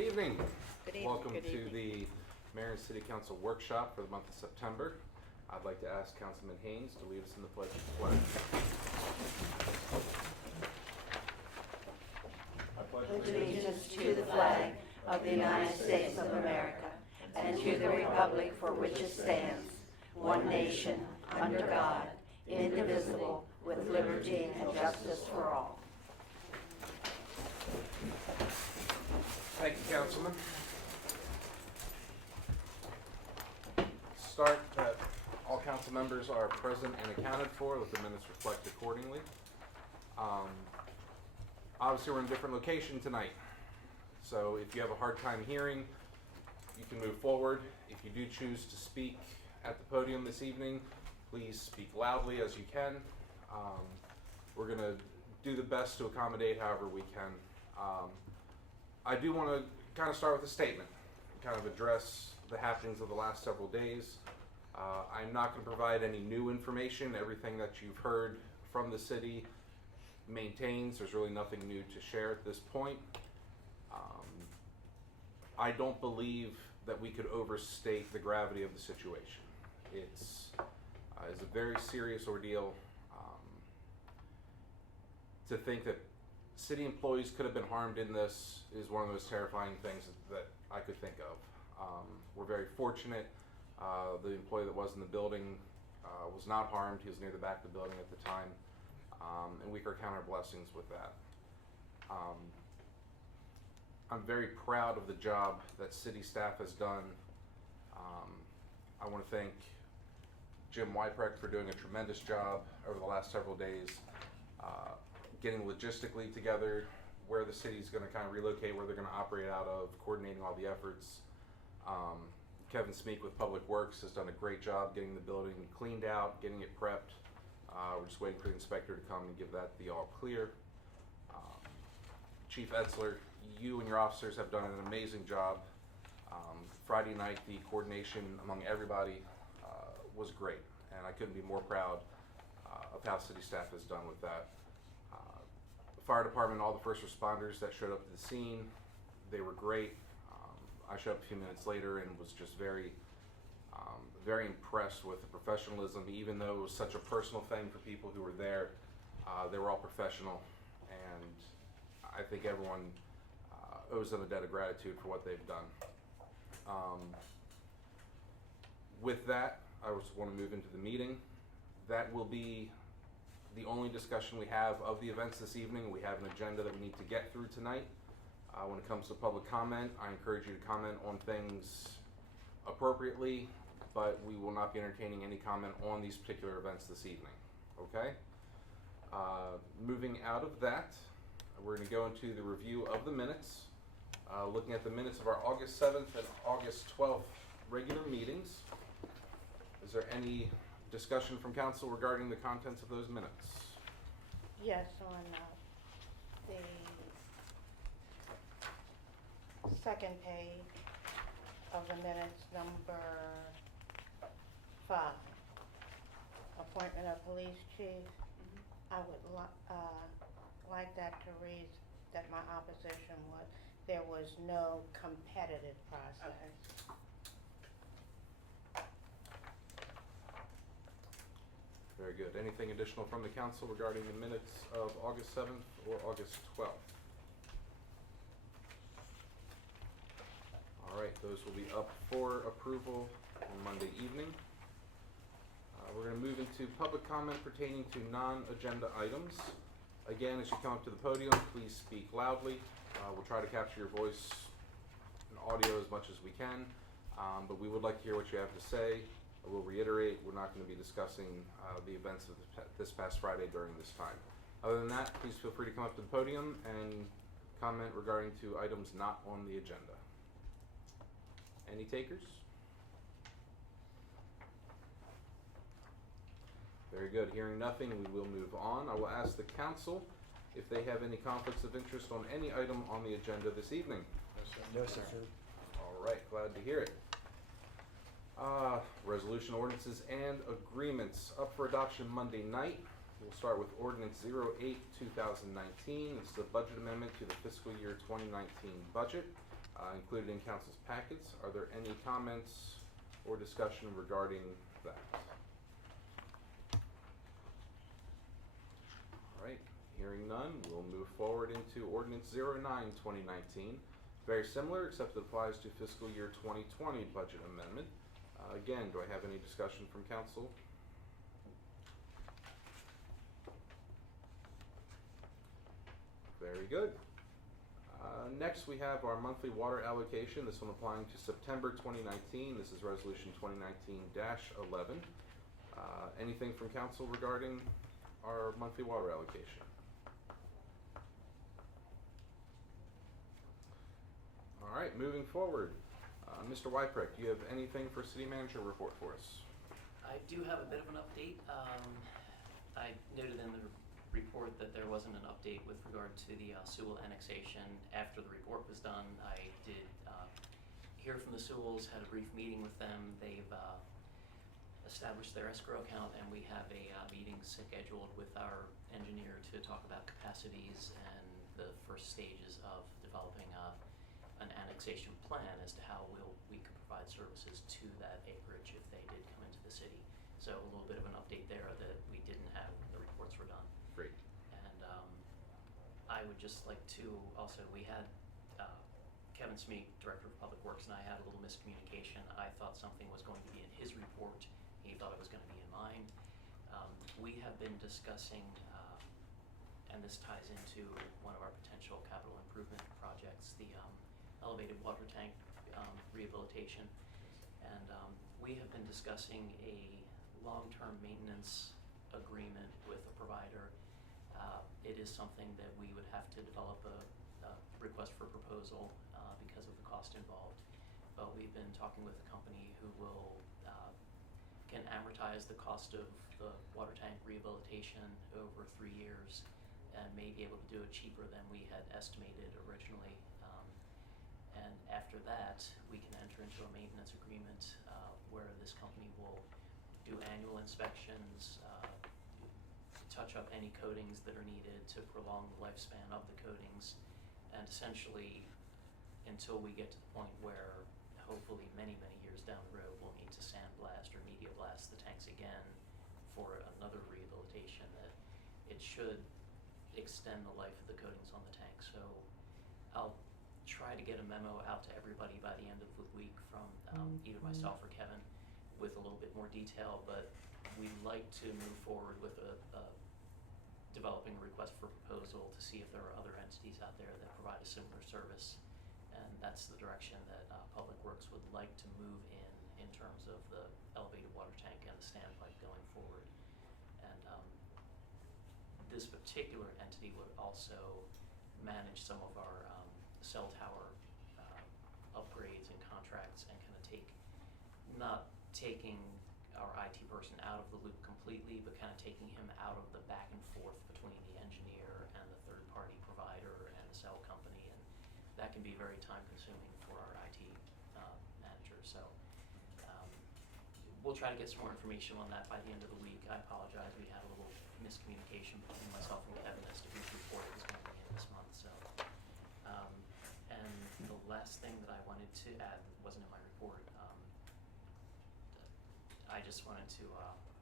evening. Good evening. Welcome Good to evening. the Mayor and City Council workshop for the month of September. I'd like to ask Councilman Haynes to lead us in the pledge of the flag. Allegiance to the flag of the United States of America and to the republic for which it stands, one nation, under God, indivisible, with liberty and justice for all. Thank you, Councilman. Start that all council members are present and accounted for. Let the minutes reflect accordingly. Obviously, we're in a different location tonight. So if you have a hard time hearing, you can move forward. If you do choose to speak at the podium this evening, please speak loudly as you can. We're going to do the best to accommodate however we can. I do want to kind of start with a statement, kind of address the happenings of the last several days. I'm not going to provide any new information. Everything that you've heard from the city maintains. There's really nothing new to share at this point. I don't believe that we could overstate the gravity of the situation. It's a very serious ordeal. To think that city employees could have been harmed in this is one of the most terrifying things that I could think of. We're very fortunate. The employee that was in the building was not harmed. He was near the back of the building at the time. And we can count our blessings with that. I'm very proud of the job that city staff has done. I want to thank Jim Wypreck for doing a tremendous job over the last several days, getting logistically together where the city's going to kind of relocate, where they're going to operate out of, coordinating all the efforts. Kevin Smeek with Public Works has done a great job getting the building cleaned out, getting it prepped. We're just waiting for the inspector to come and give that the all clear. Chief Etzler, you and your officers have done an amazing job. Friday night, the coordination among everybody was great, and I couldn't be more proud of how city staff has done with that. The fire department, all the first responders that showed up to the scene, they were great. I showed up a few minutes later and was just very impressed with the professionalism, even though it was such a personal thing for people who were there. They were all professional, and I think everyone owes them a debt of gratitude for what they've done. With that, I just want to move into the meeting. That will be the only discussion we have of the events this evening. We have an agenda that we need to get through tonight. When it comes to public comment, I encourage you to comment on things appropriately, but we will not be entertaining any comment on these particular events this evening, okay? Moving out of that, we're going to go into the review of the minutes, looking at the minutes of our August 7th and August 12th regular meetings. Is there any discussion from council regarding the contents of those minutes? Yes, on the second page of the minutes, number 5, appointment of police chief. I would like that to read that my opposition was, there was no competitive process. Very good. Anything additional from the council regarding the minutes of August 7th or August 12th? All right, those will be up for approval on Monday evening. We're going to move into public comment pertaining to non-agenda items. Again, as you come up to the podium, please speak loudly. We'll try to capture your voice and audio as much as we can, but we would like to hear what you have to say. I will reiterate, we're not going to be discussing the events of this past Friday during this time. Other than that, please feel free to come up to the podium and comment regarding to items not on the agenda. Any takers? Very good. Hearing nothing, we will move on. I will ask the council if they have any conflicts of interest on any item on the agenda this evening. No, sir. All right, glad to hear it. Resolution ordinances and agreements up for adoption Monday night. We'll start with Ordinance 08-2019. It's the budget amendment to the fiscal year 2019 budget. included in council's packets. Are there any comments or discussion regarding that? All right, hearing none, we'll move forward into ordinance 09-2019. Very similar, except it applies to fiscal year 2020 budget amendment. Again, do I have any discussion from council? Very good. Next, we have our monthly water allocation. This one applying to September 2019. This is resolution 2019-11. Anything from council regarding our monthly water allocation? All right, moving forward. Mr. Wyprick, do you have anything for city manager report for us? I do have a bit of an update. I noted in the report that there wasn't an update with regard to the Sewell annexation. After the report was done, I did hear from the Sewells, had a brief meeting with them. They've established their escrow account, and we have a meeting scheduled with our engineer to talk about capacities and the first stages of developing an annexation plan as to how we could provide services to that acreage if they did come into the city. So a little bit of an update there that we didn't have when the reports were done. Great. And I would just like to also, we had Kevin Smeek, Director of Public Works, and I had a little miscommunication. I thought something was going to be in his report. He thought it was going to be in mine. We have been discussing, and this ties into one of our potential capital improvement projects, the elevated water tank rehabilitation. And we have been discussing a long-term maintenance agreement with a provider. It is something that we would have to develop a request for proposal because of the cost involved. But we've been talking with a company who will can amortize the cost of the water tank rehabilitation over 3 years and may be able to do it cheaper than we had estimated originally. And after that, we can enter into a maintenance agreement where this company will do annual inspections, touch up any coatings that are needed to prolong the lifespan of the coatings, and essentially until we get to the point where hopefully many, many years down the road we'll need to sandblast or media blast the tanks again for another rehabilitation, that it should extend the life of the coatings on the tank. So I'll try to get a memo out to everybody by the end of the week from either myself or Kevin with a little bit more detail, but we'd like to move forward with developing a request for proposal to see if there are other entities out there that provide a similar service, and that's the direction that Public Works would like to move in terms of the elevated water tank and the standpipe going forward. And this particular entity would also manage some of our cell tower upgrades and contracts, and kind of not taking our IT person out of the loop completely, but kind of taking him out of the back and forth between the engineer and the third-party provider and the cell company, and that can be very time-consuming for our IT manager. So we'll try to get some more information on that by the end of the week. I apologize, we had a little miscommunication between myself and Kevin as to whose report was going to be in this month. So, and the last thing that I wanted to add that wasn't in my report, I just wanted to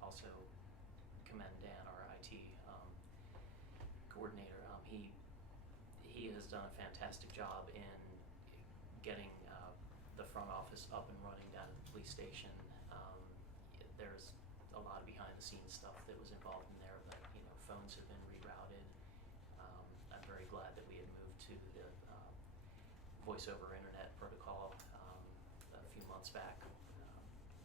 also commend Dan, our IT coordinator. He has done a fantastic job in getting the front office up and running down at the police station. There's a lot of behind-the-scenes stuff that was involved in there, but phones have been rerouted. I'm very glad that we had moved to the voice over internet protocol a few months back,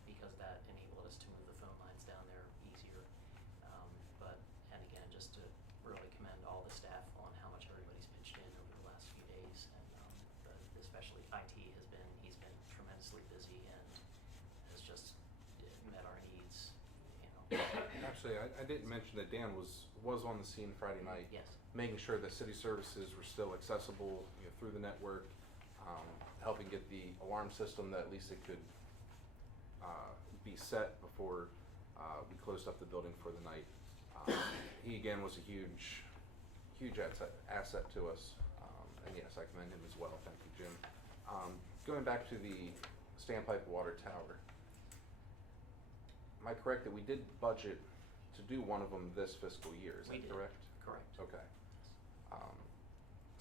because that enabled us to move the phone lines down there easier. And again, just to really commend all the staff on how much everybody's pitched in over the last few days, and but especially IT he's been tremendously busy and has just met our needs. Actually, I didn't mention that Dan was on the scene Friday night. Yes. Making sure that city services were still accessible through the network, helping get the alarm system that at least it could be set before we closed up the building for the night. He again was a huge asset to us, and yes, I commend him as well. Thank you, Jim. Going back to the standpipe water tower, am I correct that we did budget to do one of them this fiscal year, is We that did. correct? Correct. Okay.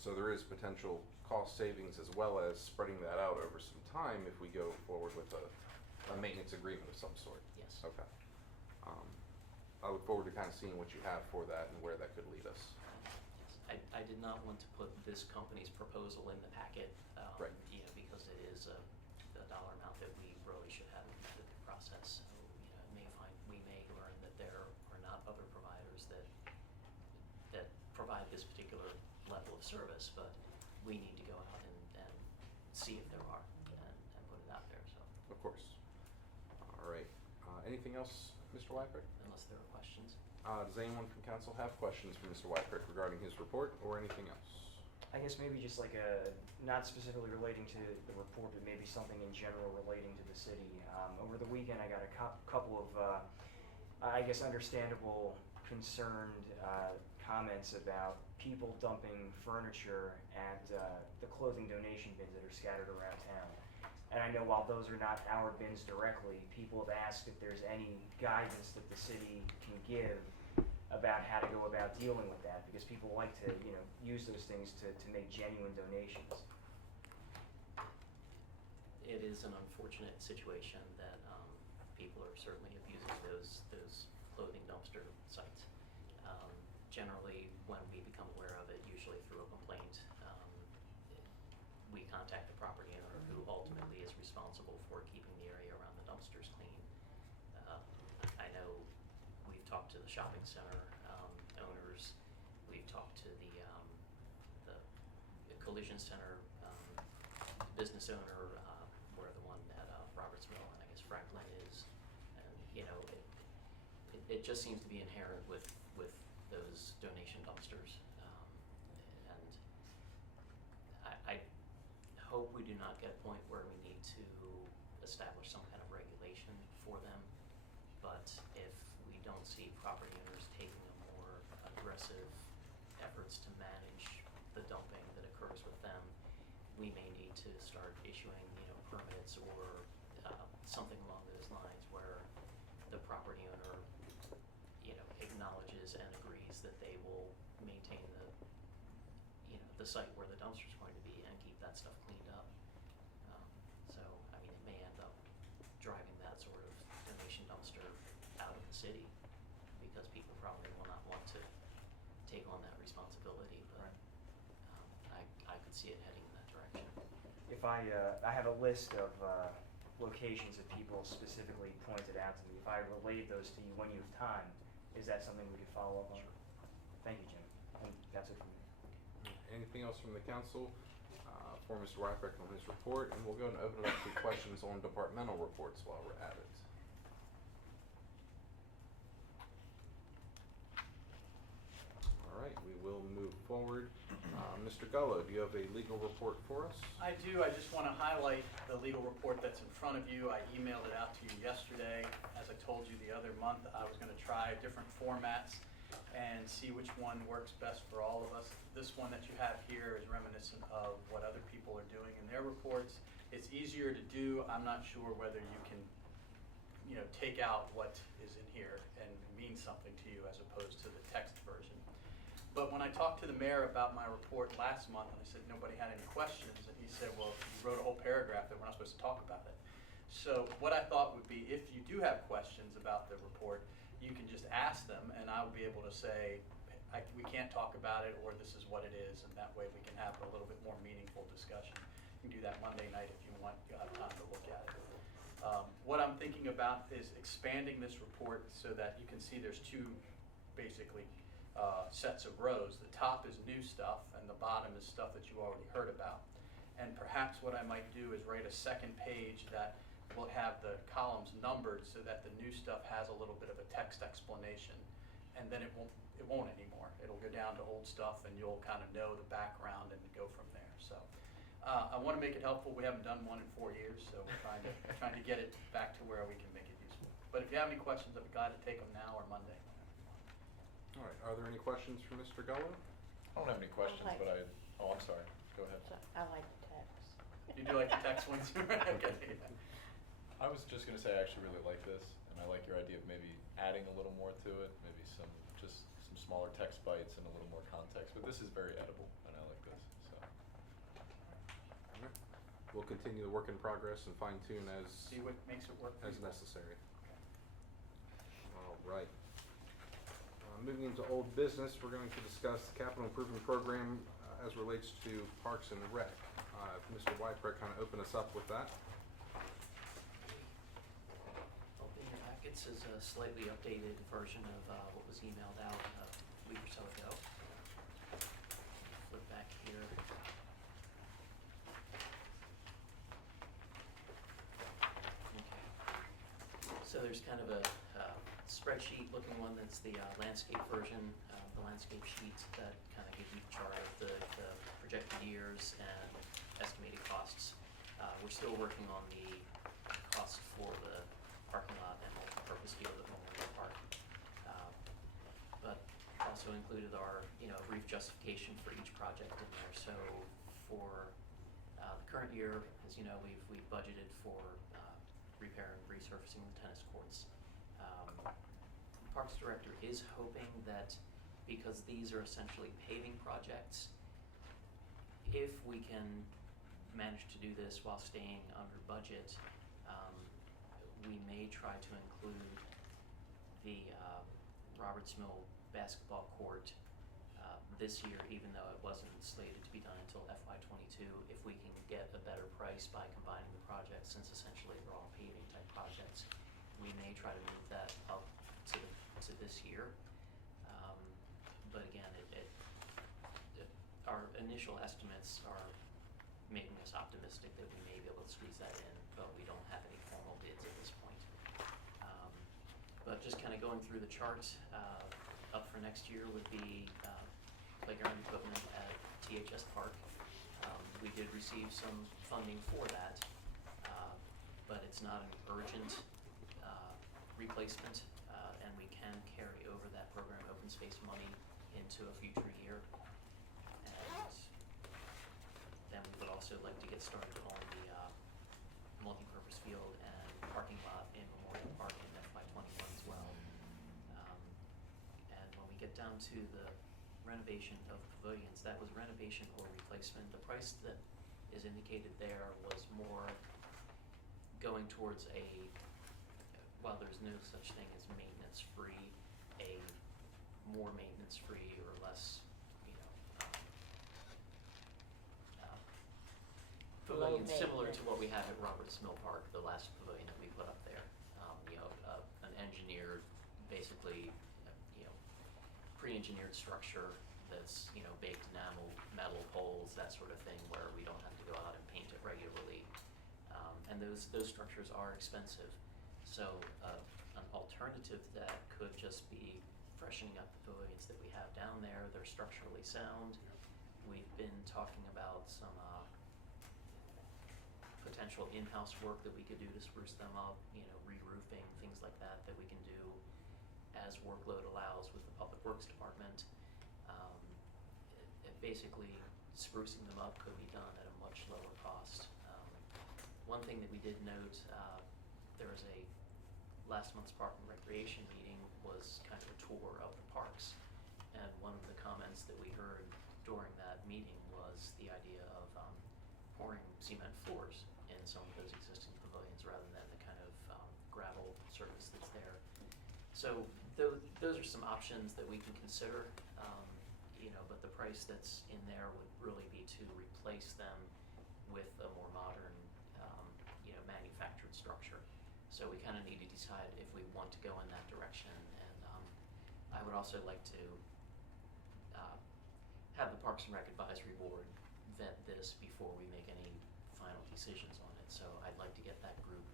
So there is potential cost savings as well as spreading that out over some time if we go forward with a maintenance agreement of some sort. Yes. Okay. I look forward to kind of seeing what you have for that and where that could lead us. Yes. I did not want to put this company's proposal in the packet, Right. you know, because it is a dollar amount that we really should have in the process. So, you know, we may learn that there are not other providers that provide this particular level of service, but we need to go out and see if there are and put it out there, so, Of course. All right. Anything else, Mr. Wyprick? unless there are questions. Does anyone from council have questions for Mr. Wyprick regarding his report or anything else? I guess maybe just like not specifically relating to the report, but maybe something in general relating to the city. Over the weekend, I got a couple of, I guess, understandable, concerned comments about people dumping furniture at the clothing donation bins that are scattered around town. And I know while those are not our bins directly, people have asked if there's any guidance that the city can give about how to go about dealing with that, because people like to, you know, use those things to make genuine donations. It is an unfortunate situation that people are certainly abusing those clothing dumpster sites. Generally, when we become aware of it, usually through a complaint, we contact the property owner who ultimately is responsible for keeping the area around the dumpsters clean. I know we've talked to the shopping center owners, we've talked to the collision center business owner, where the one at Robertsville and I guess Franklin is, and you know, it just seems to be inherent with those donation dumpsters, and I hope we do not get a point where we need to establish some kind of regulation for them, but if we don't see property owners taking a more aggressive efforts to manage the dumping that occurs with them, we may need to start issuing, you know, permits or something along those lines where the property owner, you know, acknowledges and agrees that they will maintain the site where the dumpster is going to be and keep that stuff cleaned up. So, I mean, it may end up driving that sort of donation dumpster out of the city because people probably will not want to take on that responsibility, but I could see it heading in that direction. If I have a list of locations that people specifically pointed out to me. If I relayed those to you when you have time, is that something we could follow up on? Sure. Thank you, Jim. And that's it for me. Anything else from the council for Mr. Wyprick on his report? And we'll go and open it up to questions on departmental reports while we're at it. All right, we will move forward. Mr. Gullo, do you have a legal report for us? I do. I just want to highlight the legal report that's in front of you. I emailed it out to you yesterday. As I told you the other month, I was going to try different formats and see which one works best for all of us. This one that you have here is reminiscent of what other people are doing in their reports. It's easier to do. I'm not sure whether you can, you know, take out what is in here and mean something to you as opposed to the text version. But when I talked to the mayor about my report last month, and I said nobody had any questions, and he said, well, you wrote a whole paragraph that we're not supposed to talk about it. So what I thought would be, if you do have questions about the report, you can just ask them, and I'll be able to say, we can't talk about it, or this is what it is, and that way we can have a little bit more meaningful discussion. You can do that Monday night if you want, you have time to look at it. What I'm thinking about is expanding this report so that you can see there's two, basically, sets of rows. The top is new stuff and the bottom is stuff that you already heard about. And perhaps what I might do is write a second page that will have the columns numbered so that the new stuff has a little bit of a text explanation, and then it won't anymore. It'll go down to old stuff and you'll kind of know the background and go from there. So I want to make it helpful. We haven't done one in 4 years, so we're trying to get it back to where we can make it useful. But if you have any questions, I'll be glad to take them now or Monday. All right, are there any questions for Mr. Gullo? I don't have any questions, but I'm sorry. Go ahead. So I like the text. You do like the text ones? Okay. I was just gonna say I actually really like this, and I like your idea of maybe adding a little more to it, maybe some smaller text bites and a little more context. But this is very edible, and I like this. So Alright. We'll continue the work in progress and fine tune See what makes it work for as you. necessary. All right. Moving into old business, we're going to discuss the capital improvement program as relates to Parks and Rec. Mr. Wycraig kind of open us up with that. Well, in your packets is a slightly updated version of what was emailed out a week or so ago. Flip back here. Okay. So there's kind of a spreadsheet looking one that's the landscape version, the landscape sheet that kind of gives you a chart of the projected years and estimated costs. We're still working on the cost for the parking lot and multi-purpose field at Memorial Park. But also included our, brief justification for each project in there. So for the current year, as you know, we've budgeted for repair and resurfacing the tennis courts. Parks Director is hoping that because these are essentially paving projects, if we can manage to do this while staying under budget, we may try to include the Roberts Mill basketball court this year, even though it wasn't slated to be done until FY22, if we can get a better price by combining the projects, since essentially they're all paving type projects. We may try to move that up to this year. But again, our initial estimates are making us optimistic that we may be able to squeeze that in, but we don't have any formal bids at this point. But just kind of going through the chart, up for next year would be playground equipment at THS Park. We did receive some funding for that, but it's not an urgent replacement, and we can carry over that program open space money into a future year. And then we would also like to get started on the multi-purpose field and parking lot in Memorial Park in FY21 as well. And when we get down to the renovation of pavilions, that was renovation or replacement. The price that is indicated there was more going towards while there's no such thing as maintenance-free, a more maintenance-free or less, pavilion similar to what we have at Roberts Mill Park, the last pavilion that we put up there. An engineered, basically, pre-engineered structure that's, baked enamel, metal poles, that sort of thing, where we don't have to go out and paint it regularly. And those structures are expensive. So an alternative to that could just be freshening up the pavilions that we have down there. They're structurally sound. We've been talking about some potential in-house work that we could do to spruce them up, re-roofing, things like that we can do as workload allows with the Public Works Department. Basically, sprucing them up could be done at a much lower cost. One thing that we did note, there was last month's Park and Recreation meeting was kind of a tour of the parks. And one of the comments that we heard during that meeting was the idea of pouring cement floors in some of those existing pavilions rather than the kind of gravel surface that's there. So those are some options that we can consider, but the price that's in there would really be to replace them with a more modern, manufactured structure. So we kind of need to decide if we want to go in that direction. And I would also like to have the Parks and Rec Advisory Board vet this before we make any final decisions on it. So I'd like to get that group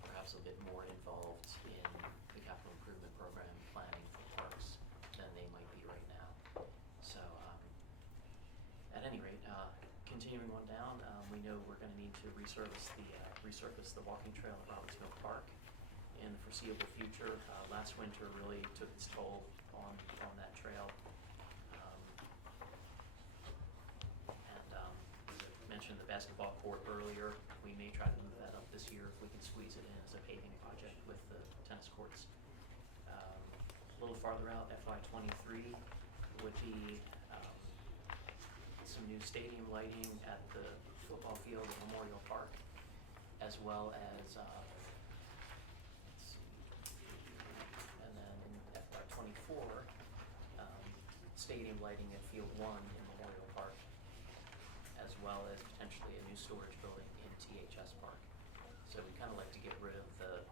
perhaps a bit more involved in the capital improvement program planning for parks than they might be right now. So at any rate, continuing on down, we know we're going to need to resurface the walking trail at Roberts Mill Park in the foreseeable future. Last winter really took its toll on that trail. And as I mentioned the basketball court earlier. We may try to move that up this year if we can squeeze it in as a paving project with the tennis courts. A little farther out, FY '23 would be some new stadium lighting at the football field at Memorial Park, as well as, let's see, and then in FY '24, stadium lighting at Field 1 in Memorial Park, as well as potentially a new storage building in THS Park. So we kind of like to get rid of the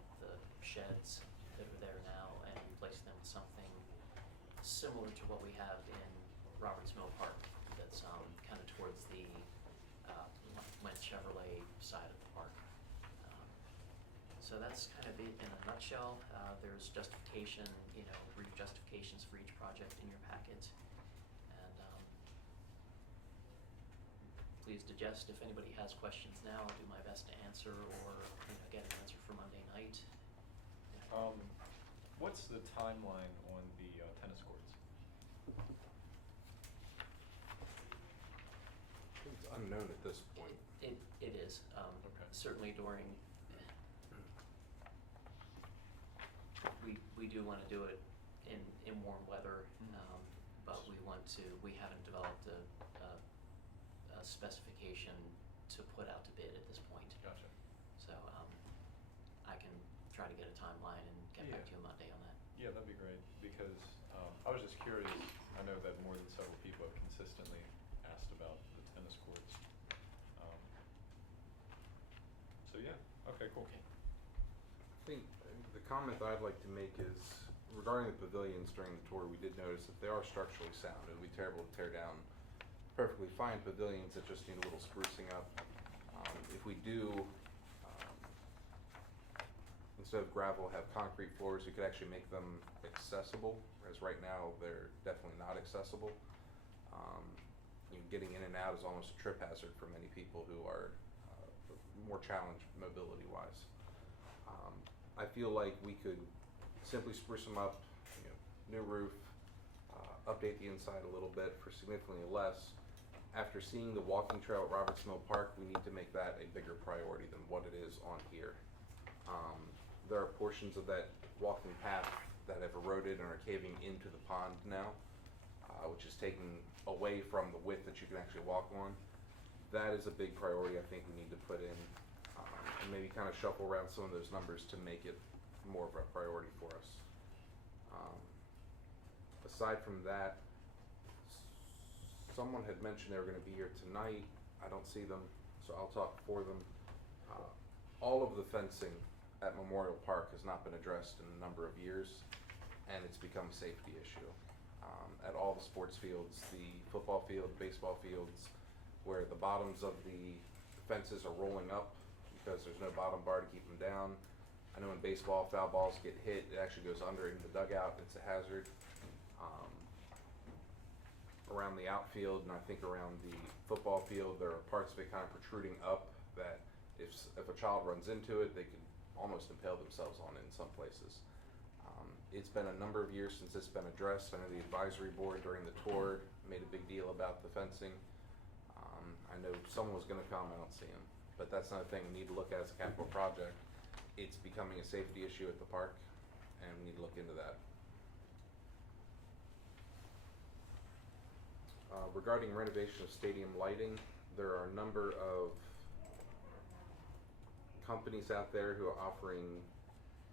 sheds that are there now and replace them with something similar to what we have in Roberts Mill Park, that's kind of towards the Wentz Chevrolet side of the park. So that's kind of it in a nutshell. There's justification, brief justifications for each project in your packet. And please digest if anybody has questions now. I'll do my best to answer or get an answer for Monday night. What's the timeline on the tennis courts? It's unknown at this point. It is. Okay. Certainly during, we do want to do it in warm weather, but we haven't developed a specification to put out to bid at this point. Gotcha. So I can try to get a timeline and get back to you Monday on that. Yeah, that'd be great, because I was just curious. I know that more than several people have consistently asked about the tennis courts. So yeah, okay, cool. Okay. I think the comment that I'd like to make is regarding the pavilions during the tour, we did notice that they are structurally sound. It would be terrible to tear down perfectly fine pavilions that just need a little sprucing up. If we do, instead of gravel, have concrete floors, we could actually make them accessible, whereas right now they're definitely not accessible. Getting in and out is almost a trip hazard for many people who are more challenged mobility-wise. I feel like we could simply spruce them up, new roof, update the inside a little bit for significantly less. After seeing the walking trail at Roberts Mill Park, we need to make that a bigger priority than what it is on here. There are portions of that walking path that have eroded and are caving into the pond now, which is taking away from the width that you can actually walk on. That is a big priority I think we need to put in, and maybe kind of shuffle around some of those numbers to make it more of a priority for us. Aside from that, someone had mentioned they were going to be here tonight. I don't see them, so I'll talk for them. All of the fencing at Memorial Park has not been addressed in a number of years, and it's become a safety issue. At all the sports fields, the football field, baseball fields, where the bottoms of the fences are rolling up because there's no bottom bar to keep them down. I know in baseball, foul balls get hit, it actually goes under into the dugout, it's a hazard. Around the outfield, and I think around the football field, there are parts of it kind of protruding up that if a child runs into it, they could almost impale themselves on it in some places. It's been a number of years since it's been addressed. I know the advisory board during the tour made a big deal about the fencing. I know someone was gonna come, I don't see him, but that's another thing we need to look at as a capital project. It's becoming a safety issue at the park, and we need to look into that. Regarding renovation of stadium lighting, there are a number of companies out there who are offering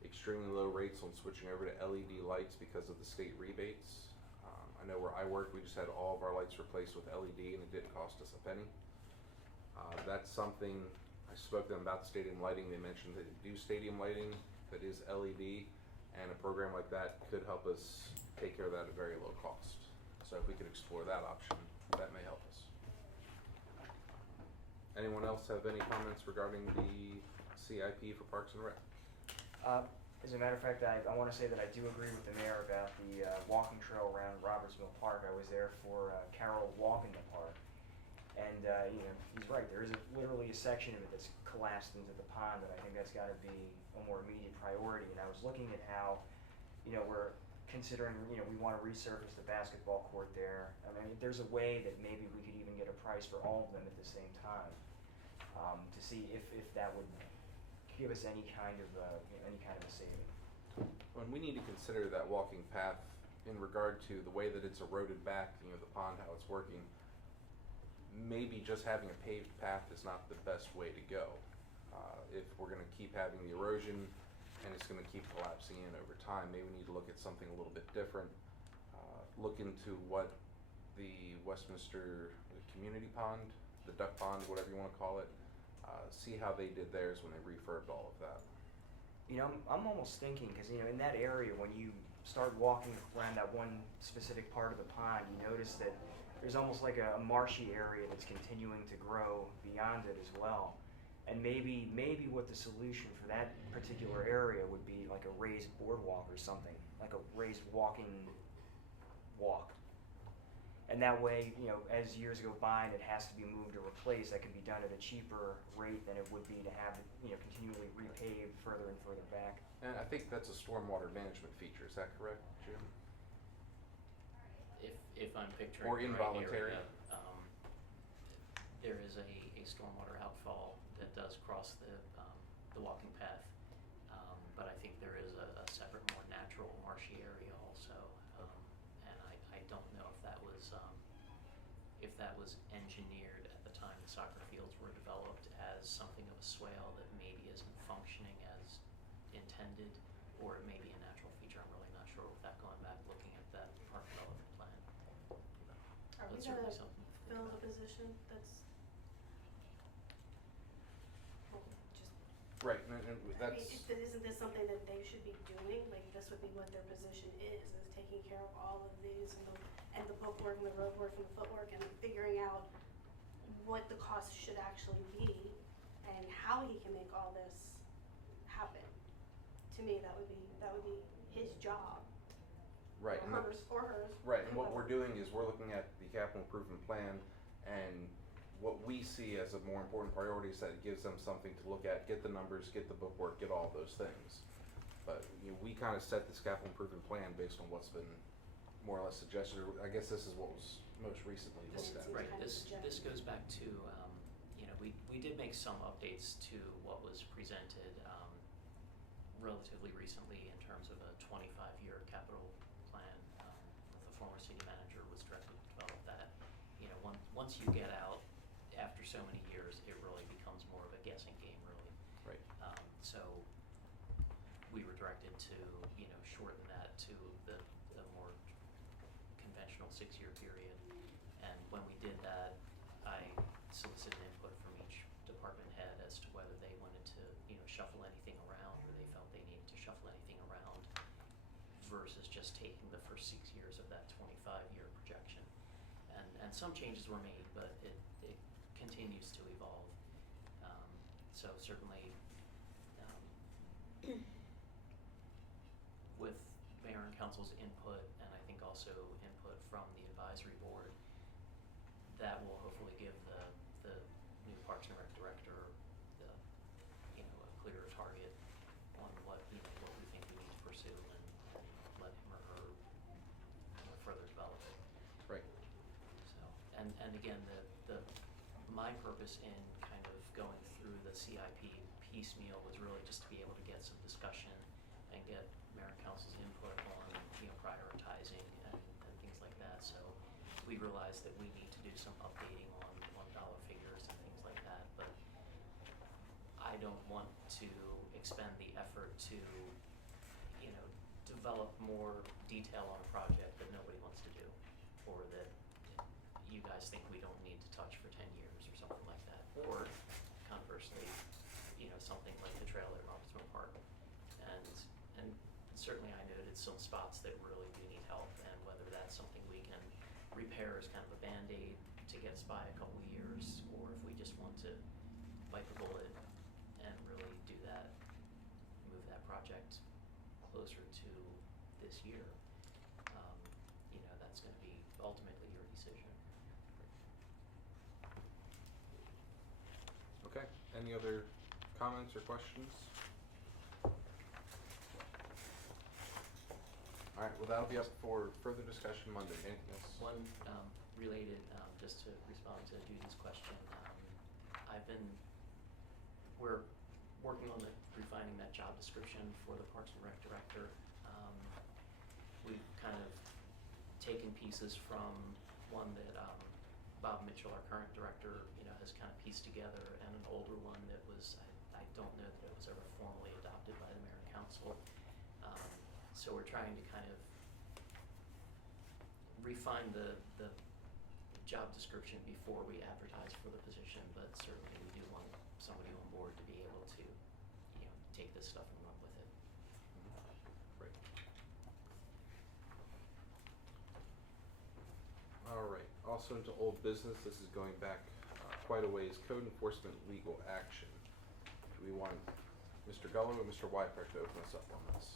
extremely low rates on switching over to LED lights because of the state rebates. I know where I work, we just had all of our lights replaced with LED and it didn't cost us a penny. That's something, I spoke to them about stadium lighting, they mentioned that they do stadium lighting that is LED, and a program like that could help us take care of that at very low cost. So if we could explore that option, that may help us. Anyone else have any comments regarding the CIP for Parks and Rec? As a matter of fact, I want to say that I do agree with the mayor about the walking trail around Roberts Mill Park. I was there for Carol Walk in the Park. And, he's right. There is literally a section of it that's collapsed into the pond, and I think that's got to be a more immediate priority. And I was looking at how, we're considering, we want to resurface the basketball court there. I mean, there's a way that maybe we could even get a price for all of them at the same time, to see if that would give us any kind of a saving. And we need to consider that walking path in regard to the way that it's eroded back, the pond, how it's working. Maybe just having a paved path is not the best way to go. If we're going to keep having the erosion and it's going to keep collapsing in over time, maybe we need to look at something a little bit different. Look into what the Westminster Community Pond, the duck pond, whatever you want to call it, see how they did theirs when they refurbed all of that. I'm almost thinking, because in that area, when you start walking around that one specific part of the pond, you notice that there's almost like a marshy area that's continuing to grow beyond it as well. And maybe what the solution for that particular area would be like a raised boardwalk or something, like a raised walking walk. And that way, as years go by and it has to be moved or replaced, that could be done at a cheaper rate than it would be to have it, continually repaved further and further back. And I think that's a stormwater management feature. Is that correct, Jim? If I'm picturing Or the right involuntary. area, there is a stormwater outfall that does cross the walking path, but I think there is a separate, more natural marshy area also, and I don't know if that was engineered at the time the soccer fields were developed as something of a swale that maybe isn't functioning as intended, or it may be a natural feature. I'm really not sure without going back looking at that park development plan. Are we That's gonna certainly something. fill the position that's, well, just, Right, and I mean, that's, isn't this something that they should be doing? Like, this would be what their position is taking care of all of these and the bookwork and the road work and the footwork and figuring out what the cost should actually be and how he can make all this happen. To me, that would be his job. right. and Or that- hers, or hers. Right, and what we're whoever. doing is we're looking at the capital improvement plan, and what we see as a more important priority is that it gives them something to look at, get the numbers, get the bookwork, get all those things. But, we kind of set this capital improvement plan based on what's been more or less suggested, or I guess this is what was most recently This looked at. seems Right, kind of this subjective. goes back to, we did make some updates to what was presented relatively recently in terms of a 25-year capital plan. The former city manager was directed to develop that. Once you get out, after so many years, it really becomes more of a guessing game, really. Right. So we were directed to, shorten that to the more conventional 6-year period. And when we did that, I solicited input from each department head as to whether they wanted to, shuffle anything around, or they felt they needed to shuffle anything around versus just taking the first 6 years of that 25-year projection. And some changes were made, but it continues to evolve. So certainly, with mayor and council's input, and I think also input from the advisory board, that will hopefully give the new Parks and Rec director a clearer target on what we think we need to pursue, and let him or her further develop it. Right. So, and again, my purpose in kind of going through the CIP piecemeal was really just to be able to get some discussion and get mayor and council's input on, prioritizing and things like that. So we realized that we need to do some updating on dollar figures and things like that, but I don't want to expend the effort to, develop more detail on a project that nobody wants to do, or that you guys think we don't need to touch for 10 years or something like that. Or conversely, something like the trail at Robertsville Park. And certainly I noted some spots that really do need help, and whether that's something we can repair as kind of a Band-Aid to get us by a couple of years, or if we just want to bite the bullet and really do that, move that project closer to this year, that's gonna be ultimately your decision. Okay, any other comments or questions? All right, well, that'll be up for further discussion Monday. Anything else? One related, just to respond to Judy's question, we're working on refining that job description for the Parks and Rec director. We've kind of taken pieces from one that Bob Mitchell, our current director, has kind of pieced together, and an older one that was, I don't know that it was ever formally adopted by the mayor and council. So we're trying to kind of refine the job description before we advertise for the position, but certainly we do want somebody on board to be able to, take this stuff and run with it. Great. All right, also into old business, this is going back quite a ways, code enforcement legal action. Do we want Mr. Gullo or Mr. Wypeck to open us up on this?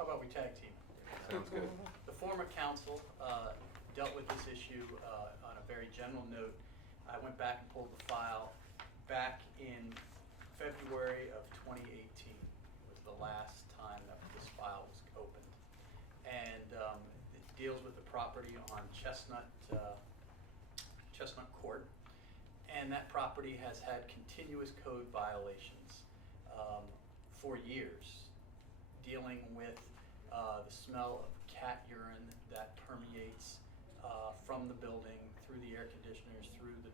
How about we tag team? Sounds good. The former council dealt with this issue on a very general note. I went back and pulled the file back in February of 2018 was the last time that this file was opened. And it deals with the property on Chestnut Court. And that property has had continuous code violations for years, dealing with the smell of cat urine that permeates from the building through the air conditioners, through the,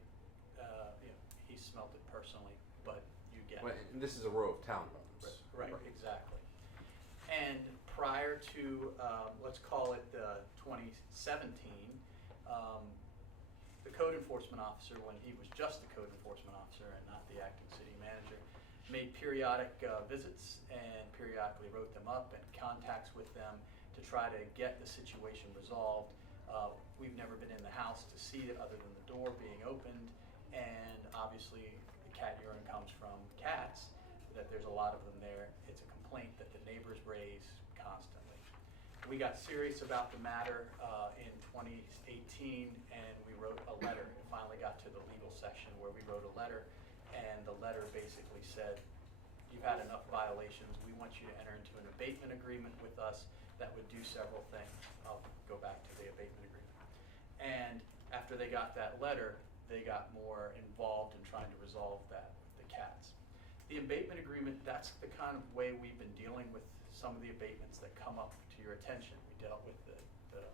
he smelled it personally, but you get Well, it. and this is a row of townhomes. Right, exactly. And prior to, let's call it 2017, the code enforcement officer, when he was just the code enforcement officer and not the acting city manager, made periodic visits and periodically wrote them up and contacts with them to try to get the situation resolved. We've never been in the house to see it other than the door being opened, and obviously the cat urine comes from cats, that there's a lot of them there. It's a complaint that the neighbors raise constantly. We got serious about the matter in 2018, and we wrote a letter. It finally got to the legal section where we wrote a letter, and the letter basically said, you've had enough violations. We want you to enter into an abatement agreement with us that would do several things. I'll go back to the abatement agreement. And after they got that letter, they got more involved in trying to resolve that with the cats. The abatement agreement, that's the kind of way we've been dealing with some of the abatements that come up to your attention. We dealt with the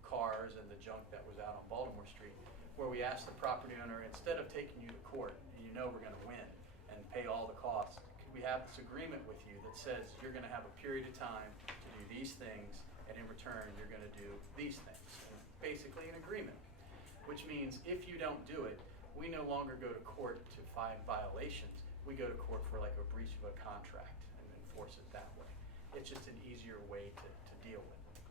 cars and the junk that was out on Baltimore Street, where we asked the property owner, instead of taking you to court, and we're gonna win and pay all the costs, could we have this agreement with you that says you're gonna have a period of time to do these things, and in return, you're gonna do these things. And basically an agreement, which means if you don't do it, we no longer go to court to find violations. We go to court for like a breach of a contract and enforce it that way. It's just an easier way to deal with it.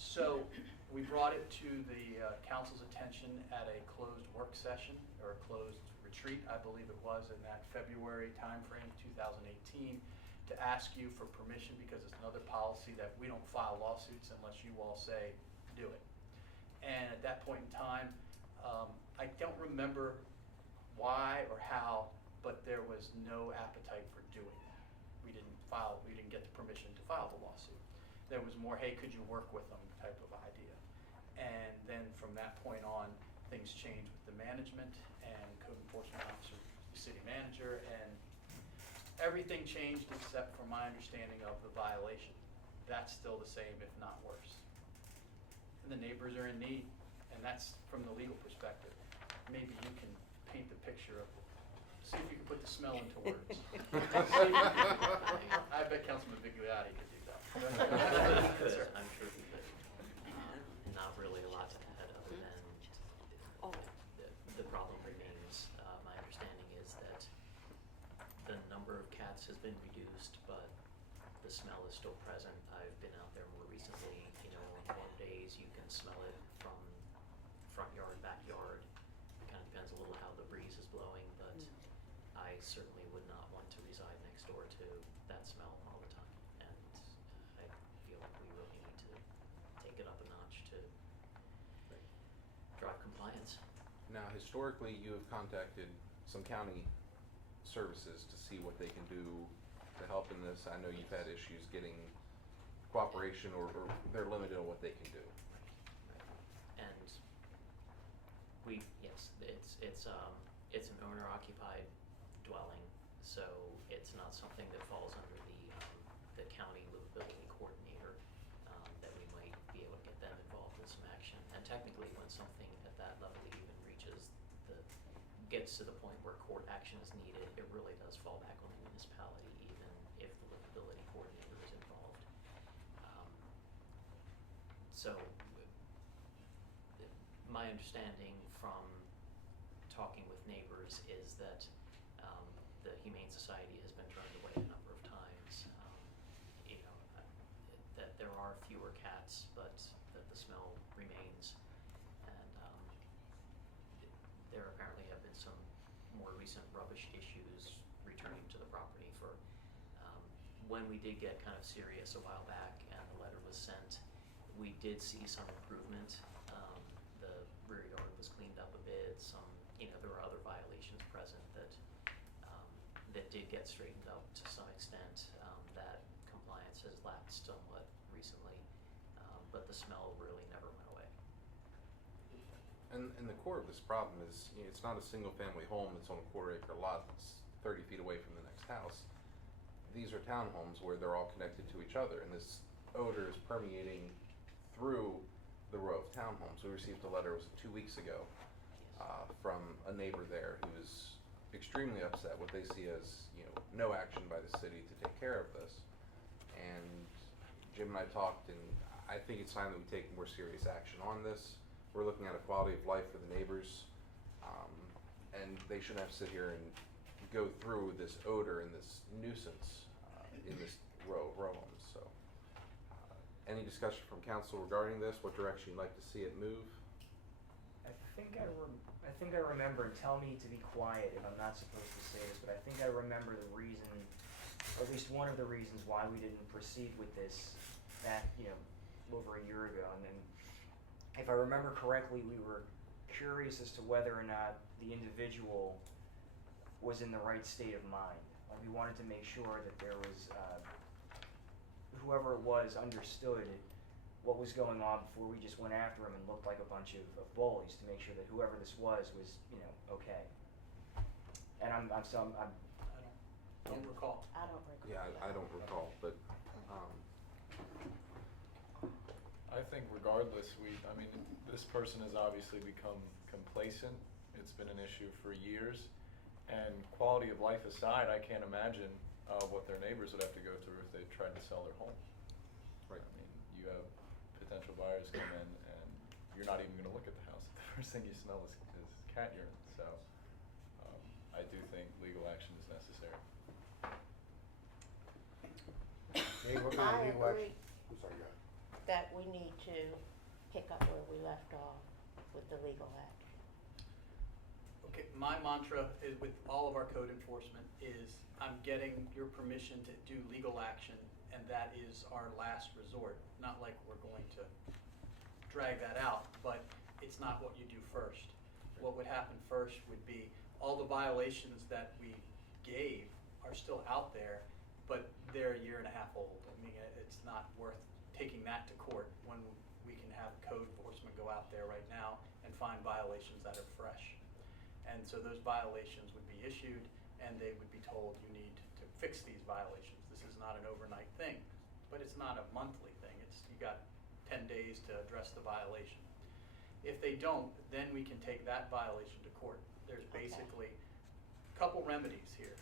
So we brought it to the council's attention at a closed work session, or a closed retreat, I believe it was, in that February timeframe, 2018, to ask you for permission, because it's another policy that we don't file lawsuits unless you all say, do it. And at that point in time, I don't remember why or how, but there was no appetite for doing that. We didn't get the permission to file the lawsuit. There was more, hey, could you work with them type of idea. And then from that point on, things changed with the management and code enforcement officer, city manager, and everything changed except for my understanding of the violation. That's still the same, if not worse. And the neighbors are in need, and that's from the legal perspective. Maybe you can paint the picture of, see if you can put the smell into words. I bet Councilman Bigliotti could do that. I'm sure we could. Not really a lot to add other than the problem remains. My understanding is that the number of cats has been reduced, but the smell is still present. I've been out there more recently, on warm days you can smell it from front yard, backyard. It kind of depends a little how the breeze is blowing, but I certainly would not want to reside next door to that smell all the time. And I feel like we really need to take it up a notch to drive compliance. Now, historically, you have contacted some county services to see what they can do to help in this. I know you've had issues getting cooperation or they're limited on what they can do. And yes, it's an owner-occupied dwelling, so it's not something that falls under the county livability coordinator, that we might be able to get them involved in some action. And technically, when something at that level even gets to the point where court action is needed, it really does fall back on the municipality, even if the livability coordinator is involved. So, my understanding from talking with neighbors is that the Humane Society has been turned away a number of times. That there are fewer cats, but that the smell remains. And there apparently have been some more recent rubbish issues returning to the property for, when we did get kind of serious a while back and the letter was sent, we did see some improvement. The rear yard was cleaned up a bit, there were other violations present that did get straightened up to some extent. That compliance has lapsed somewhat recently, but the smell really never went away. And the core of this problem is, it's not a single-family home that's on a quarter-acre lot that's 30 feet away from the next house. These are townhomes where they're all connected to each other, and this odor is permeating through the row of townhomes. We received a letter, 2 weeks ago, from a neighbor there who is extremely upset what they see as, no action by the city to take care of this. And Jim and I talked, and I think it's time that we take more serious action on this. We're looking at a quality of life for the neighbors, and they shouldn't have to sit here and go through this odor and this nuisance in this row of homes. So, any discussion from council regarding this? What direction you'd like to see it move? I think I remember, and tell me to be quiet if I'm not supposed to say this, but I think I remember the reason, or at least one of the reasons why we didn't proceed with this back, over a year ago. And then, if I remember correctly, we were curious as to whether or not the individual was in the right state of mind. Like, we wanted to make sure that there was, whoever it was understood what was going on before we just went after him and looked like a bunch of bullies, to make sure that whoever this was, okay. And I don't recall. I don't recall. Yeah, I don't recall, but I think regardless, this person has obviously become complacent. It's been an issue for years. And quality of life aside, I can't imagine what their neighbors would have to go through if they tried to sell their home. Right. You have potential buyers come in and you're not even going to look at the house. The first thing you smell is cat urine. So I do think legal action is necessary. Dave, what kind of I legal agree action? I'm sorry, go ahead. that we need to pick up where we left off with the legal action. Okay, my mantra is with all of our code enforcement is I'm getting your permission to do legal action, and that is our last resort. Not like we're going to drag that out, but it's not what you do first. What would happen first would be all the violations that we gave are still out there, but they're a year and a half old. It's not worth taking that to court when we can have code enforcement go out there right now and find violations that are fresh. And so those violations would be issued, and they would be told you need to fix these violations. This is not an overnight thing, but it's not a monthly thing. You got 10 days to address the violation. If they don't, then we can take that violation to court. There's basically a couple remedies here.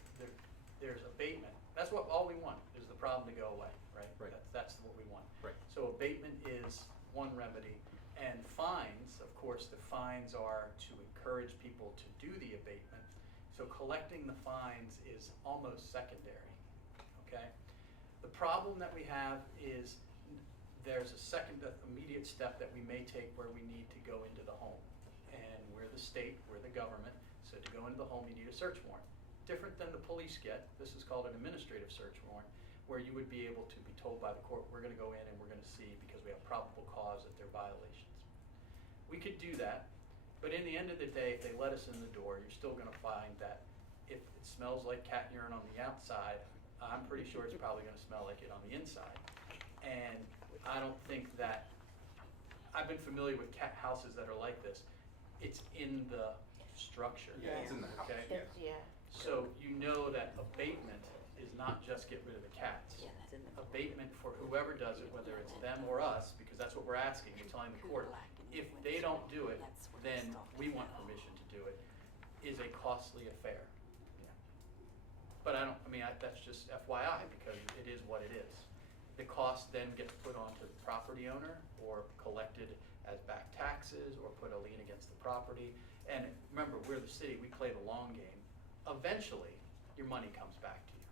There's abatement. That's all we want, is the problem to go away, right? Right. That's what we want. Right. So abatement is one remedy. And fines, of course, the fines are to encourage people to do the abatement. So collecting the fines is almost secondary, okay? The problem that we have is there's a second immediate step that we may take where we need to go into the home. And we're the state, we're the government, so to go into the home you need a search warrant. Different than the police get. This is called an administrative search warrant, where you would be able to be told by the court, we're gonna go in and we're gonna see because we have probable cause that they're violations. We could do that, but in the end of the day, if they let us in the door, you're still gonna find that if it smells like cat urine on the outside, I'm pretty sure it's probably gonna smell like it on the inside. And I don't think that, I've been familiar with houses that are like this. It's in the structure. Yeah, it's in the house, Okay? yeah. It's, yeah. So you know that abatement is not just get rid of the cats. Abatement for whoever does it, whether it's them or us, because that's what we're asking, we're telling the court, if they don't do it, then we want permission to do it, is a costly affair. But that's just FYI, because it is what it is. The cost then gets put onto the property owner, or collected as back taxes, or put a lien against the property. And remember, we're the city, we play the long game. Eventually, your money comes back to you.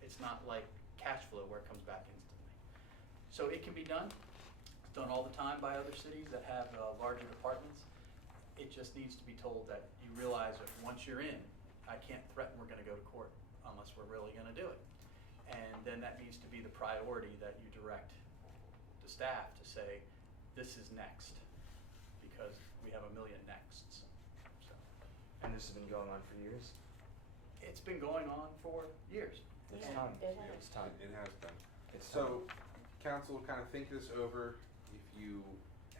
It's not like cash flow where it comes back instantly. So it can be done. It's done all the time by other cities that have larger departments. It just needs to be told that you realize that once you're in, I can't threaten we're gonna go to court unless we're really gonna do it. And then that needs to be the priority that you direct the staff to say, this is next, because we have a million nexts. So, And this has been going on for years? it's been going on for years. It's Yeah, time. it has. It's time. It has been. It's So, time. council, kind of think this over. If you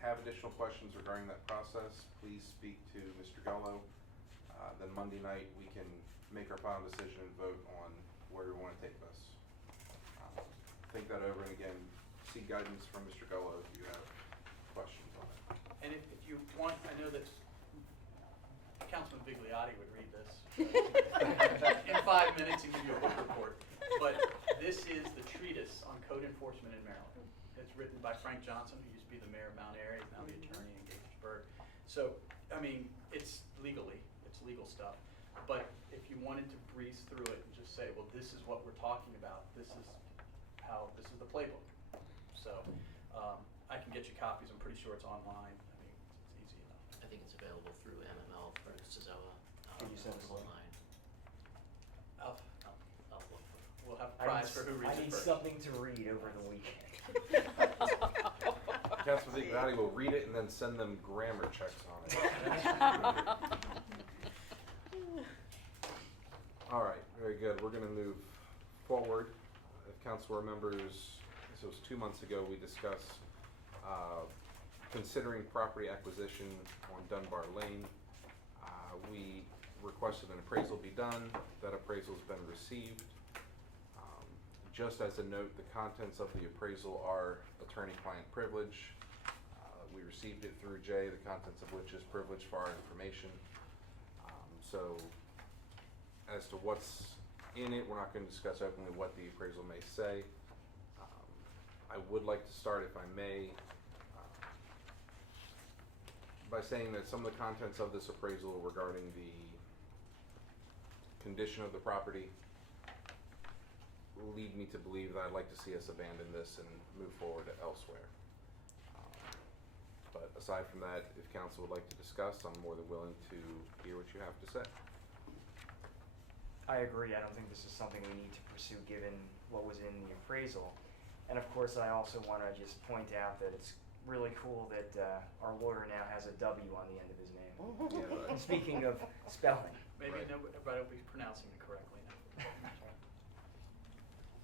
have additional questions regarding that process, please speak to Mr. Gullo. Then Monday night, we can make our final decision and vote on where we want to take this. Think that over, and again, seek guidance from Mr. Gullo if you have questions on it. And if you want, I know that Councilman Bigliotti would read this in 5 minutes and give you a book report. But this is the treatise on code enforcement in Maryland. It's written by Frank Johnson, who used to be the mayor of Mount Airy, is now the attorney in Gaithersburg. So, it's legal stuff. But if you wanted to breeze through it and just say, well, this is what we're talking about, this is the playbook. So, I can get you copies, I'm pretty sure it's online. It's easy enough. I think it's available through MML for SZOA. Can you send us a link? online. I'll look for it. We'll have a prize for who reads I it need first. something to read over the weekend. Councilman Bigliotti will read it and then send them grammar checks on it. All right, very good. We're gonna move forward. If council remembers, this was 2 months ago, we discussed considering property acquisition on Dunbar Lane. We requested an appraisal be done. That appraisal's been received. Just as a note, the contents of the appraisal are attorney-client privilege. We received it through Jay, the contents of which is privileged for our information. So as to what's in it, we're not going to discuss openly what the appraisal may say. I would like to start, if I may, by saying that some of the contents of this appraisal regarding the condition of the property lead me to believe that I'd like to see us abandon this and move forward elsewhere. But aside from that, if council would like to discuss, I'm more than willing to hear what you have to say. I agree. I don't think this is something we need to pursue given what was in the appraisal. And of course, I also want to just point out that it's really cool that our lawyer now has a W on the end of his name. Yeah, right. And speaking of spelling, Maybe Right. nobody will be pronouncing it correctly now.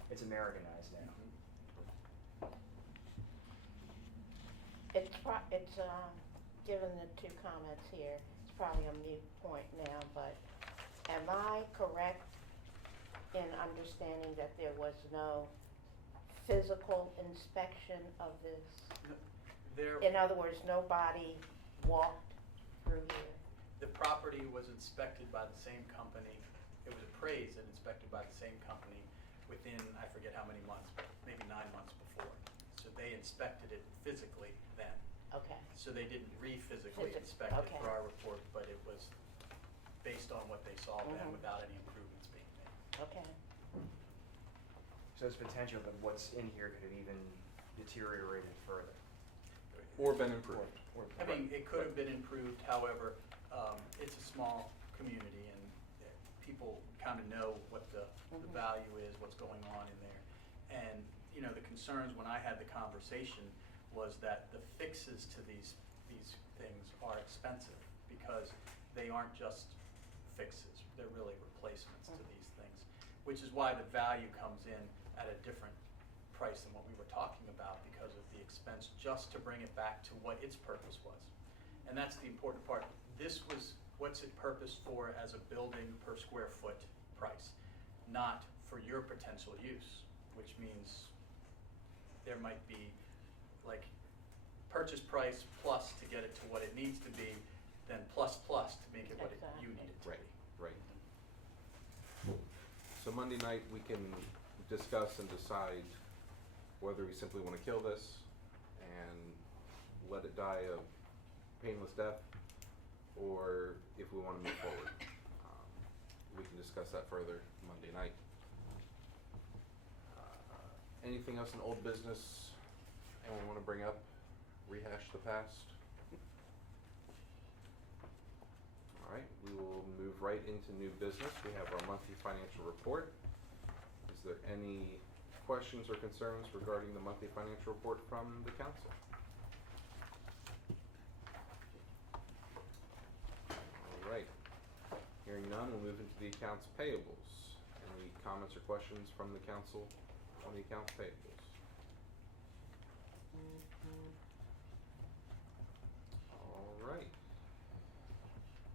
it's Americanized now. It's given the two comments here, it's probably a moot point now, but am I correct in understanding that there was no physical inspection of this? There, In other words, nobody walked through here? the property was inspected by the same company, it was appraised and inspected by the same company within, I forget how many months, but maybe 9 months before. So they inspected it physically then. Okay, So they didn't re-physically Physic- inspect it okay. for our report, but it was based on what they saw then Mhm. without any improvements being made. okay. So there's potential that what's in here could have even deteriorated further. Or been improved. Or- I mean, it could have been improved, however, it's a small community and people kind of know what the Mhm. value is, what's going on in there. And, the concerns when I had the conversation was that the fixes to these things are expensive because they aren't just fixes, they're really replacements to these things, which is why the value comes in at a different price than what we were talking about because of the expense just to bring it back to what its purpose was. And that's the important part. This was what's it purposed for as a building per square foot price, not for your potential use, which means there might be like purchase price plus to get it to what it needs to be, then plus plus to make it what you need it to Right, be. right. So Monday night, we can discuss and decide whether we simply want to kill this and let it die a painless death, or if we want to move forward. We can discuss that further Monday night. Anything else in old business anyone want to bring up? Rehash the past? All right, we will move right into new business. We have our monthly financial report. Is there any questions or concerns regarding the monthly financial report from the council? All right, hearing none, we'll move into the accounts payables. Any comments or questions from the council on the accounts payables? All right.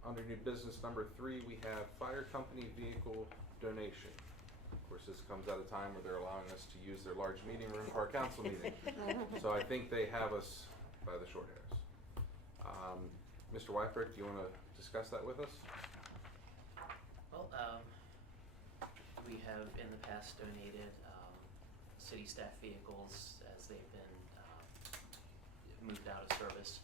Under new business number 3, we have fire company vehicle donation. Of course, this comes at a time where they're allowing us to use their large meeting room for our council meeting. So I think they have us by the short hairs. Mr. Wyfrick, do you want to discuss that with us? Well, we have in the past donated city staff vehicles as they've been moved out of service.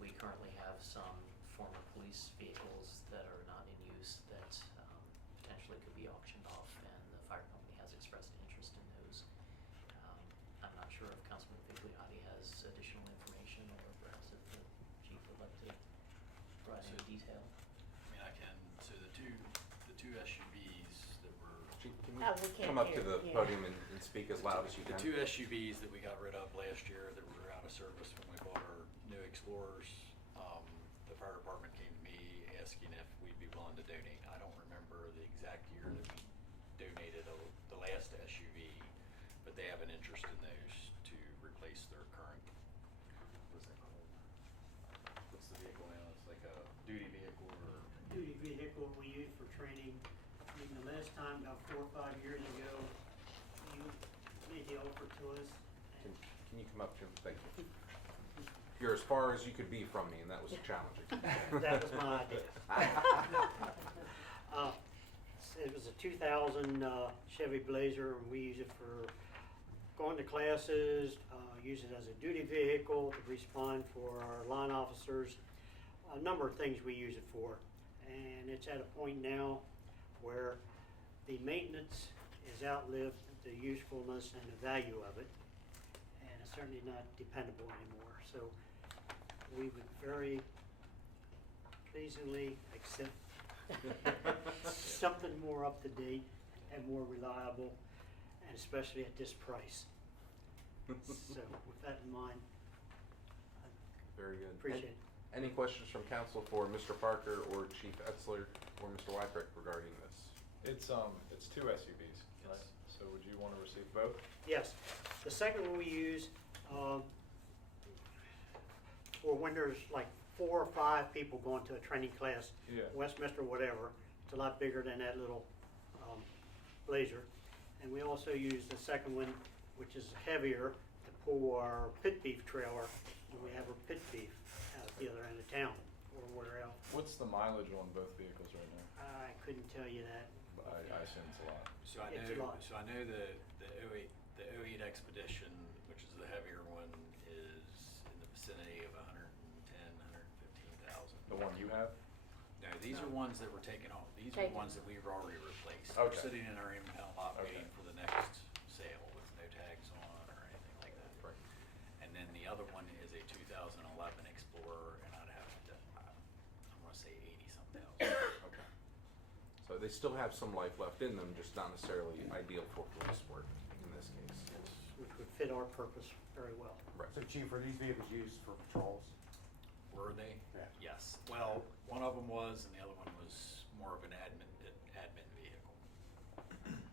We currently have some former police vehicles that are not in use that potentially could be auctioned off, and the fire company has expressed interest in those. I'm not sure if Councilman Vigliotti has additional information, or perhaps if the chief would like to provide any detail. I mean, I can, so the two SUVs that were, Chief, can Oh, we you can't come up to hear the you. podium and speak as loud as you the can? two SUVs that we got rid of last year that were out of service when we bought our new Explorers, the fire department came to me asking if we'd be willing to donate. I don't remember the exact year that we donated the last SUV, but they have an interest in those to replace their current, what's that called? What's the vehicle now? It's like a duty vehicle or? Duty vehicle we use for training. I mean, the last time, about 4 or 5 years ago, you made the offer to us. Can you come up, Jim? Thank you. You're as far as you could be from me, and that was challenging. That was my idea. It was a 2000 Chevy Blazer, and we use it for going to classes, use it as a duty vehicle to respond for our line officers, a number of things we use it for. And it's at a point now where the maintenance has outlived the usefulness and the value of it, and it's certainly not dependable anymore. So we would very pleasingly accept something more up to date and more reliable, and especially at this price. So with that in mind, I Very good. appreciate it. Any questions from council for Mr. Parker or Chief Etzler or Mr. Wyfrick regarding this? It's 2 SUVs, right? So would you want to receive both? Yes, the second one we use for when there's like 4 or 5 people going to a training class, Yeah. Westminster, whatever. It's a lot bigger than that little Blazer. And we also use the second one, which is heavier, to pull our pit beef trailer when we have our pit beef out the other end of town or where else. What's the mileage on both vehicles right now? I couldn't tell you that. I assume it's a lot. So I It's a know, lot. the 08 Expedition, which is the heavier one, is in the vicinity of 115,000. The one you have? No, these are ones that were taken off. These are Taken. ones that we've already replaced. Okay. They're sitting in our impound lot Okay. waiting for the next sale with no tags on or anything like that. Right. And then the other one is a 2011 Explorer, and I'd have to, I'm gonna say 80-some thousand. Okay. So they still have some life left in them, just not necessarily ideal for police work in this case. Which would fit our purpose very well. Right. So Chief, are these vehicles used for patrols? Were they? Yeah. Yes. Well, one of them was, and the other one was more of an admin vehicle.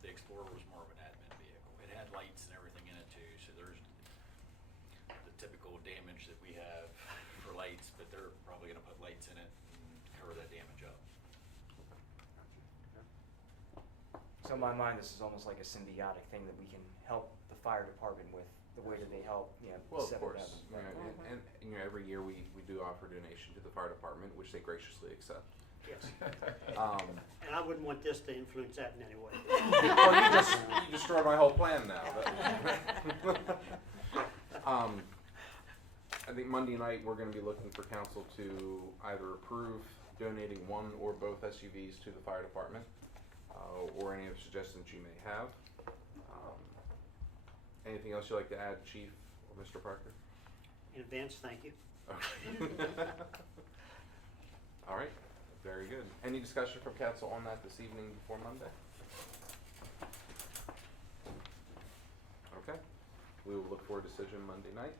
The Explorer was more of an admin vehicle. It had lights and everything in it too, so So in my mind, this is almost like a symbiotic thing that we can help the fire department with, the way that they help, Well, of 7-Eleven. course, you know, and every year we do offer donation to the fire department, which they graciously accept. Yes. Um, And I wouldn't want this to influence that in any way. well, you destroyed my whole plan now. I think Monday night we're going to be looking for council to either approve donating one or both SUVs to the fire department, or any other suggestions you may have. Anything else you'd like to add, Chief or Mr. Parker? In advance, thank you. Okay. All right, very good. Any discussion from council on that this evening before Monday? Okay, we will look for a decision Monday night.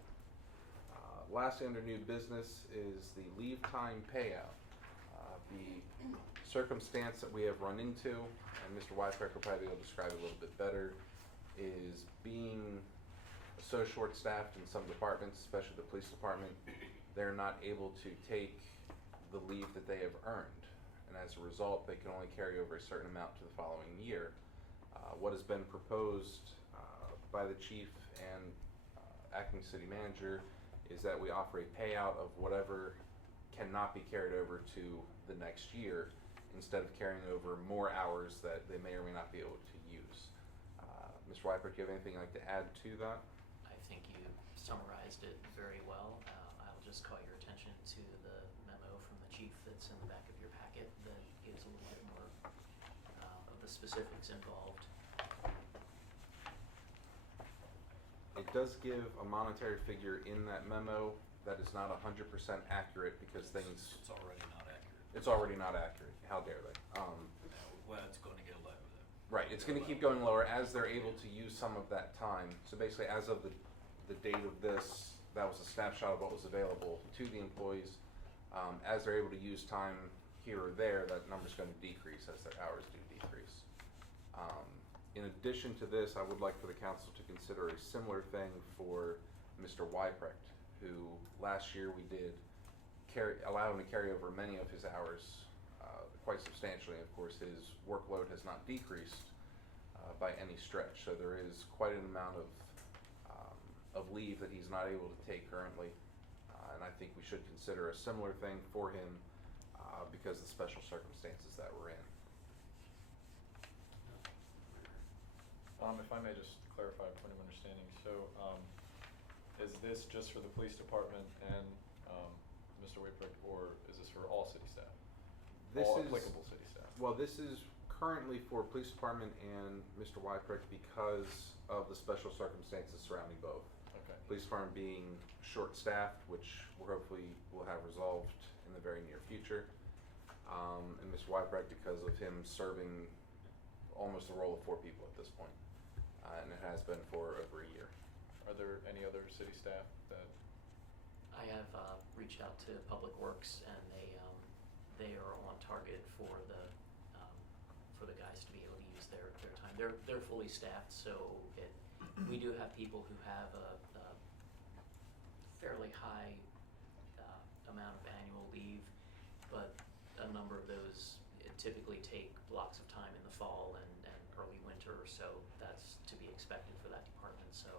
Lastly, under new business is the leave time payout. The circumstance that we have run into, and Mr. Wypeck will probably be able to describe it a little bit better, is being so short-staffed in some departments, especially the police department, they're not able to take the leave that they have earned. And as a result, they can only carry over a certain amount to the following year. What has been proposed by the chief and acting city manager is that we offer a payout of whatever cannot be carried over to the next year, instead of carrying over more hours that they may or may not be able to use. Mr. Wyper, do you have anything you'd like to add to that? I think you summarized it very well. I'll just call your attention to the memo from the chief that's in the back of your packet that gives a little bit more of the specifics involved. It does give a monetary figure in that memo that is not 100% accurate because things, It's already not accurate. it's already not accurate. How dare they? Well, it's gonna get low though. Right, it's gonna keep going lower as they're able to use some of that time. So basically, as of the date of this, that was a snapshot of what was available to the employees. As they're able to use time here or there, that number's gonna decrease as their hours do decrease. In addition to this, I would like for the council to consider a similar thing for Mr. Wyprecht, who last year we did allow him to carry over many of his hours quite substantially. Of course, his workload has not decreased by any stretch, so there is quite an amount of leave that he's not able to take currently, and I think we should consider a similar thing for him because of the special circumstances that we're in. If I may just clarify a point of understanding, so is this just for the police department and Mr. Whitbrick, or is this for all city staff? This All is- applicable city staff? Well, this is currently for police department and Mr. Wyprecht because of the special circumstances surrounding both. Okay. Police department being short-staffed, which we're hopefully will have resolved in the very near future. And Mr. Wyprecht because of him serving almost the role of 4 people at this point. And it has been for over a year. Are there any other city staff that, I have reached out to Public Works, and they are on target for the guys to be able to use their time. They're fully staffed, so we do have people who have a fairly high amount of annual leave, but a number of those typically take blocks of time in the fall and early winter, so that's to be expected for that department. So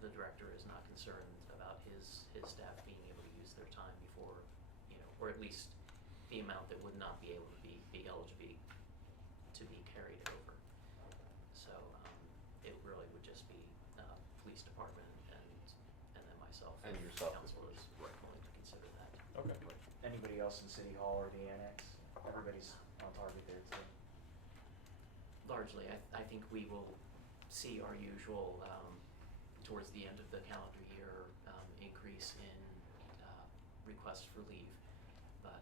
the director is not concerned about his staff being able to use their time before, or at least the amount that would not be able to be eligible to be carried over. So it really would just be police department and then myself. And if yourself, of council course. is Right. willing to consider that. okay. Anybody else in City Hall or the Annex? Everybody's on target there too. Largely, I think we will see our usual, towards the end of the calendar year, increase in requests for leave. But,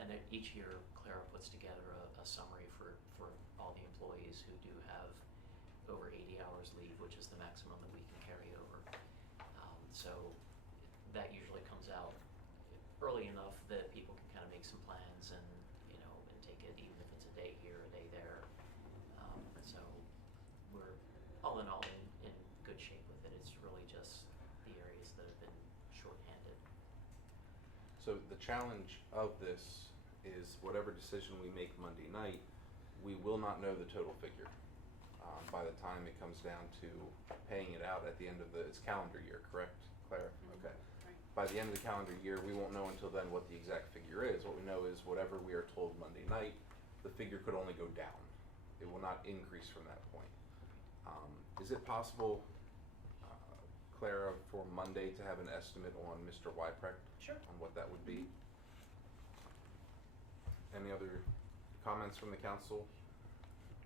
and each year Clara puts together a summary for all the employees who do have over 80 hours leave, which is the maximum that we can carry over. So that usually comes out early enough that people can kind of make some plans and, and take it, even if it's a day here, a day there. So we're all in all in good shape with it. It's really just the areas that have been shorthanded. So the challenge of this is whatever decision we make Monday night, we will not know the total figure by the time it comes down to paying it out at the end of its calendar year, correct, Clara? Okay. By the end of the calendar year, we won't know until then what the exact figure is. What we know is whatever we are told Monday night, the figure could only go down. It will not increase from that point. Is it possible, Clara, for Monday to have an estimate on Mr. Wyprecht? Sure. On what that would be? Any other comments from the council?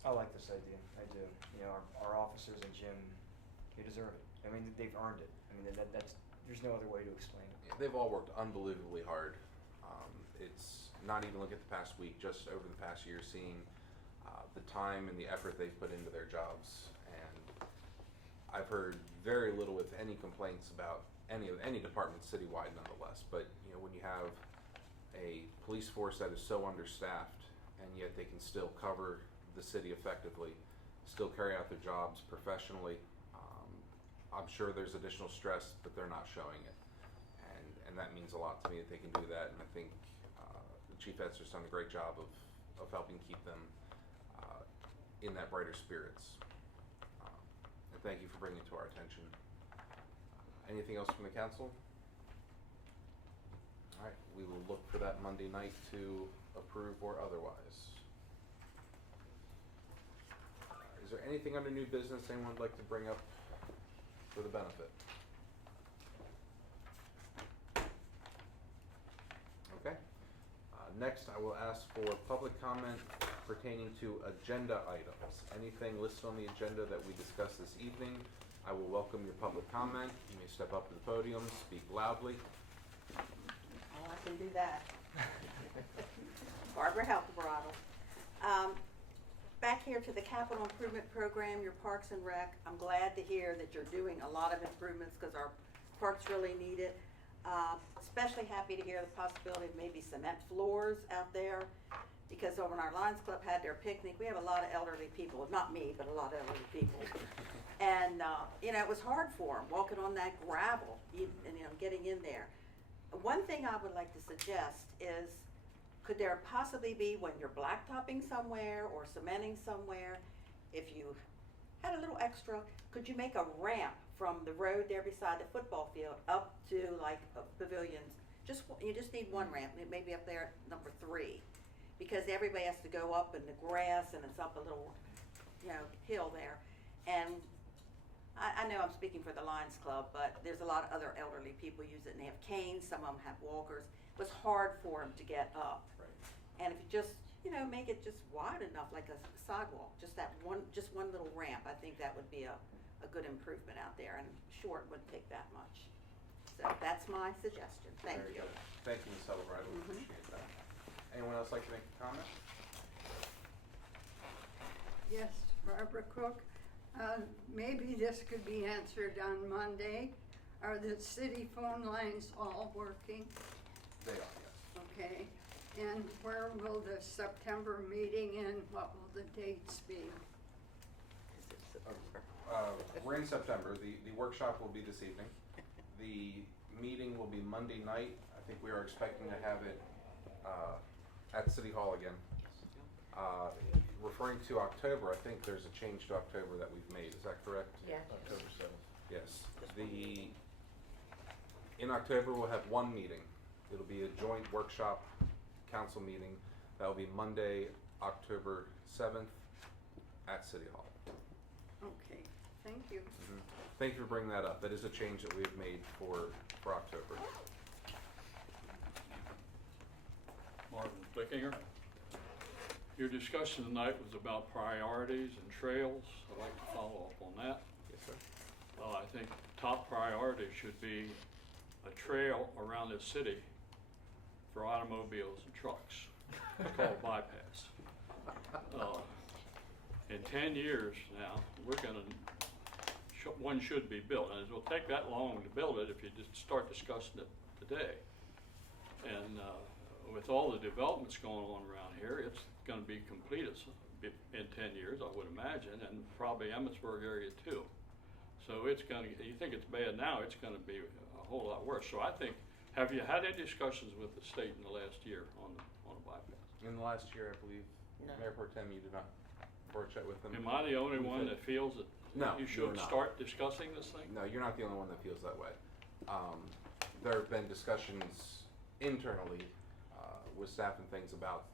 I like this idea, I do. You know, our officers and Jim, they deserve it. I mean, they've earned it. I mean, that's, there's no other way to explain it. Yeah, they've all worked unbelievably hard. It's not even look at the past week, just over the past year, seeing the time and the effort they've put into their jobs. And I've heard very little, if any, complaints about any department citywide, nonetheless. But you know, when you have a police force that is so understaffed, and yet they can still cover the city effectively, still carry out their jobs professionally, I'm sure there's additional stress, but they're not showing it. And that means a lot to me that they can do that. And I think the Chief Etzer's done a great job of helping keep them in that brighter spirits. And thank you for bringing it to our attention. Anything else from the council? All right, we will look for that Monday night to approve or otherwise. Is there anything under new business anyone would like to bring up for the benefit? Okay. Next, I will ask for public comment pertaining to agenda items. Anything listed on the agenda that we discussed this evening, I will welcome your public comment. You may step up to the podium, speak loudly. Oh, I can do that. Barbara Halkebrottle. Back here to the capital improvement program, your Parks and Rec. I'm glad to hear that you're doing a lot of improvements because our parks really need it. Especially happy to hear the possibility of maybe cement floors out there, because when our Lions Club had their picnic, we have a lot of elderly people, not me, but a lot of elderly people. And, you know, it was hard for them walking on that gravel, you know, getting in there. One thing I would like to suggest is, could there possibly be, when you're blacktopping somewhere or cementing somewhere, if you had a little extra, could you make a ramp from the road there beside the football field up to like pavilions? You just need one ramp, maybe up there at number 3, because everybody has to go up in the grass and it's up a little, you know, hill there. And I know I'm speaking for the Lions Club, but there's a lot of other elderly people use it, and they have canes, some of them have walkers. It was hard for them to get up. Right. And if you just, you know, make it just wide enough, like a sidewalk, just one little ramp, I think that would be a good improvement out there, and sure, it wouldn't take that much. So that's my suggestion. Thank Very you. good. Thank you, Ms. Sullivan. We appreciate that. Anyone else like to make a comment? Yes, Barbara Cook. Maybe this could be answered on Monday. Are the city phone lines all working? They are, yes. Okay. And where will the September meeting and what will the dates be? We're in September. The workshop will be this evening. The meeting will be Monday night. I think we are expecting to have it at City Hall again. Referring to October, I think there's a change to October that we've made. Is that correct? Yes. October 7th. Yes. In October, we'll have one meeting. It'll be a joint workshop council meeting. That will be Monday, October 7th at City Hall. Okay, thank you. Thank you for bringing that up. That is a change that we have made for October. Marvin Flickinger. Your discussion tonight was about priorities and trails. I'd like to follow up on that. Yes, sir. Well, I think top priority should be a trail around the city for automobiles and trucks. It's called bypass. In 10 years now, one should be built. And it will take that long to build it if you just start discussing it today. And with all the developments going on around here, it's going to be completed in 10 years, I would imagine, and probably Emmitsburg area too. So it's going to, you think it's bad now, it's going to be a whole lot worse. So I think, have you had any discussions with the state in the last year on the bypass? In the last year, I believe No. Mayor Pro Tem, you did not chat with them? Am I the only one Okay. that feels that No, you you're should not. start discussing this thing? No, you're not the only one that feels that way. There have been discussions internally with staff and things about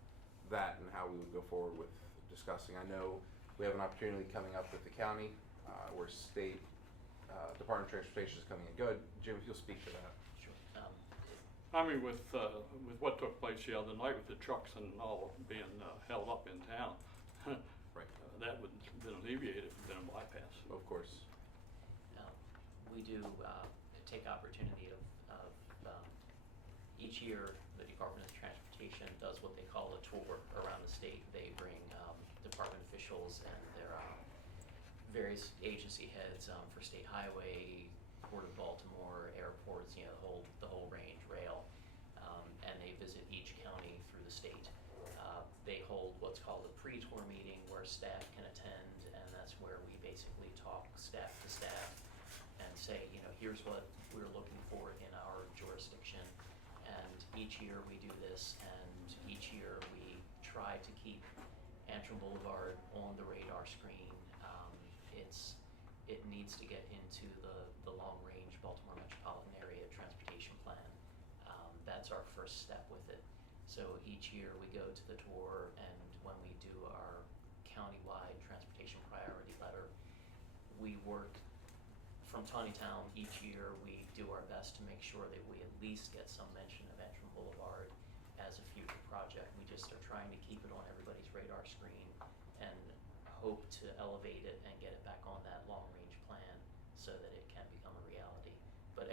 that and how we would go forward with discussing. I know we have an opportunity coming up with the county where state Department of Transportation is coming in. Go ahead, Jim, if you'll speak to that. Sure. I mean, with what took place the other night with the trucks and all being held up in town, Right. that would have been alleviated if it had been a bypass. Of course. We do take opportunity of each year, the Department of Transportation does what they call a tour around the state. They bring department officials and their various agency heads for State Highway, Port of Baltimore, airports, you know, the whole range, rail, and they visit each county through the state. They hold what's called a pre-tour meeting where staff can attend, and that's where we basically talk staff to staff and say, you know, here's what we're looking for in our jurisdiction. And each year we do this, and each year we try to keep Antrim Boulevard on the radar screen. It needs to get into the long-range Baltimore metropolitan area transportation plan. That's our first step with it. So each year we go to the tour, and when we do our countywide transportation priority letter, we work from Taneytown. Each year we do our best to make sure that we at least get some mention of Antrim Boulevard as a future project. We just are trying to keep it on everybody's radar screen and hope to elevate it and get it back on that long-range plan so that it can become a reality. But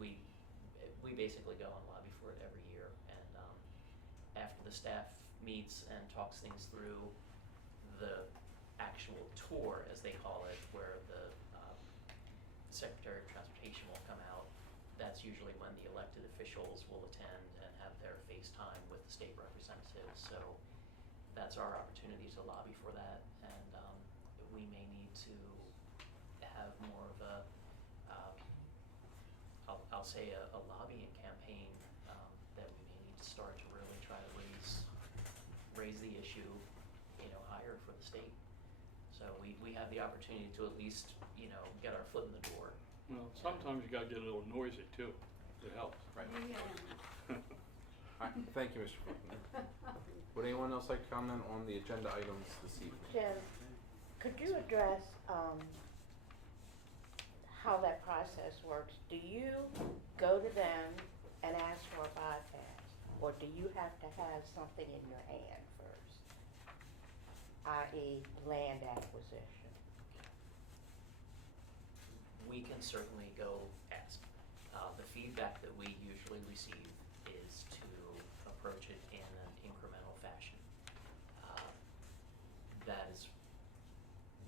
we basically go and lobby for it every year, and after the staff meets and talks things through, the actual tour, as they call it, where the Secretary of Transportation will come out, that's usually when the elected officials will attend and have their FaceTime with the state representatives. So that's our opportunity to lobby for that, and we may need to have more of a, I'll say a lobbying campaign that we may need to start to really try to raise the issue, you know, higher for the state. So we have the opportunity to at least, you know, get our foot in the door. Well, sometimes you gotta get a little noisy too, to help. Right. Yeah. All right. Thank you, Mr. Faulkner. Would anyone else like to comment on the agenda items this evening? Jim, could you address how that process works? Do you go to them and ask for a bypass, or do you have to have something in your hand first, i.e. land acquisition? We can certainly go ask. The feedback that we usually receive is to approach it in an incremental fashion. That is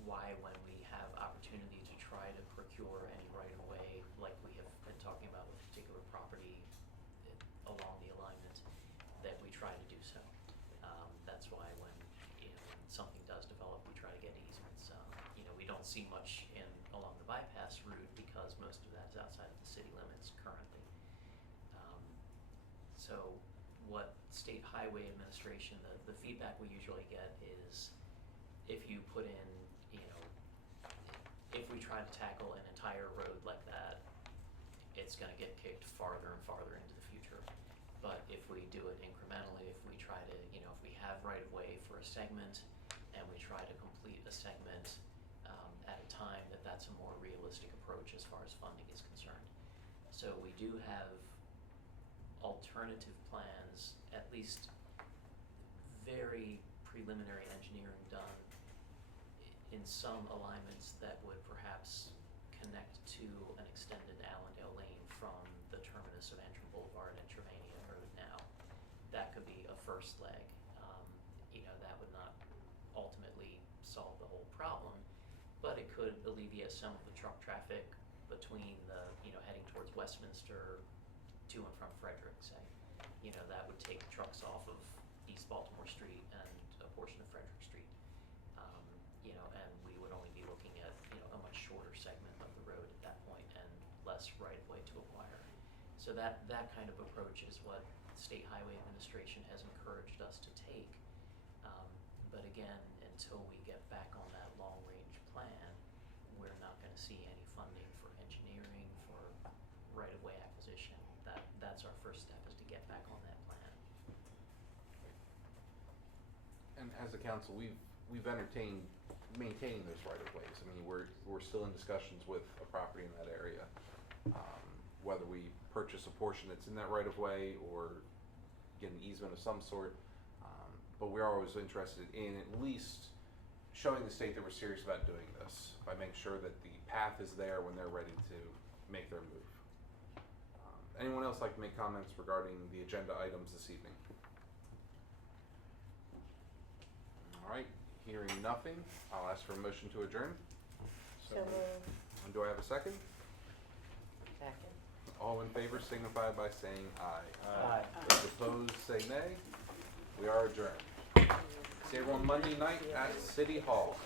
why when we have opportunity to try to procure any right-of-way, like we have been talking about with a particular property along the alignment, that we try to do so. That's why when something does develop, we try to get easements. We don't see much along the bypass route because most of that's outside of the city limits currently. So what State Highway Administration, the feedback we usually get is if you put in, if we try to tackle an entire road like that, it's gonna get kicked farther and farther into the future. But if we do it incrementally, if we try to, if we have right of way for a segment and we try to complete a segment at a time, that's a more realistic approach as far as funding is concerned. So we do have alternative plans, at least very preliminary engineering done in some alignments that would perhaps connect to an extended Allendale lane from the terminus of Antrim Boulevard and Trevania Road now. That could be a first leg. That would not ultimately solve the whole problem, but it could alleviate some of the truck traffic between the, heading towards Westminster to and from Frederick, say. That would take trucks off of East Baltimore Street and a portion of Frederick Street. And we would only be looking at, a much shorter segment of the road at that point and less right-of-way to acquire. So that kind of approach is what State Highway Administration has encouraged us to take. But again, until we get back on that long-range plan, we're not gonna see any funding for engineering, for right-of-way acquisition. That's our first step, is to get back on that plan. And as a council, we've entertained maintaining those right of ways. I mean, we're still in discussions with a property in that area, whether we purchase a portion that's in that right of way or get an easement of some sort. But we're always interested in at least showing the state that we're serious about doing this by making sure that the path is there when they're ready to make their move. Anyone else like to make comments regarding the agenda items this evening? All right, hearing nothing, I'll ask for a motion to adjourn. So moved. And do I have a second? Second. All in favor signify by saying aye. Aye. Those opposed say nay. We are adjourned. See everyone Monday night at City Hall.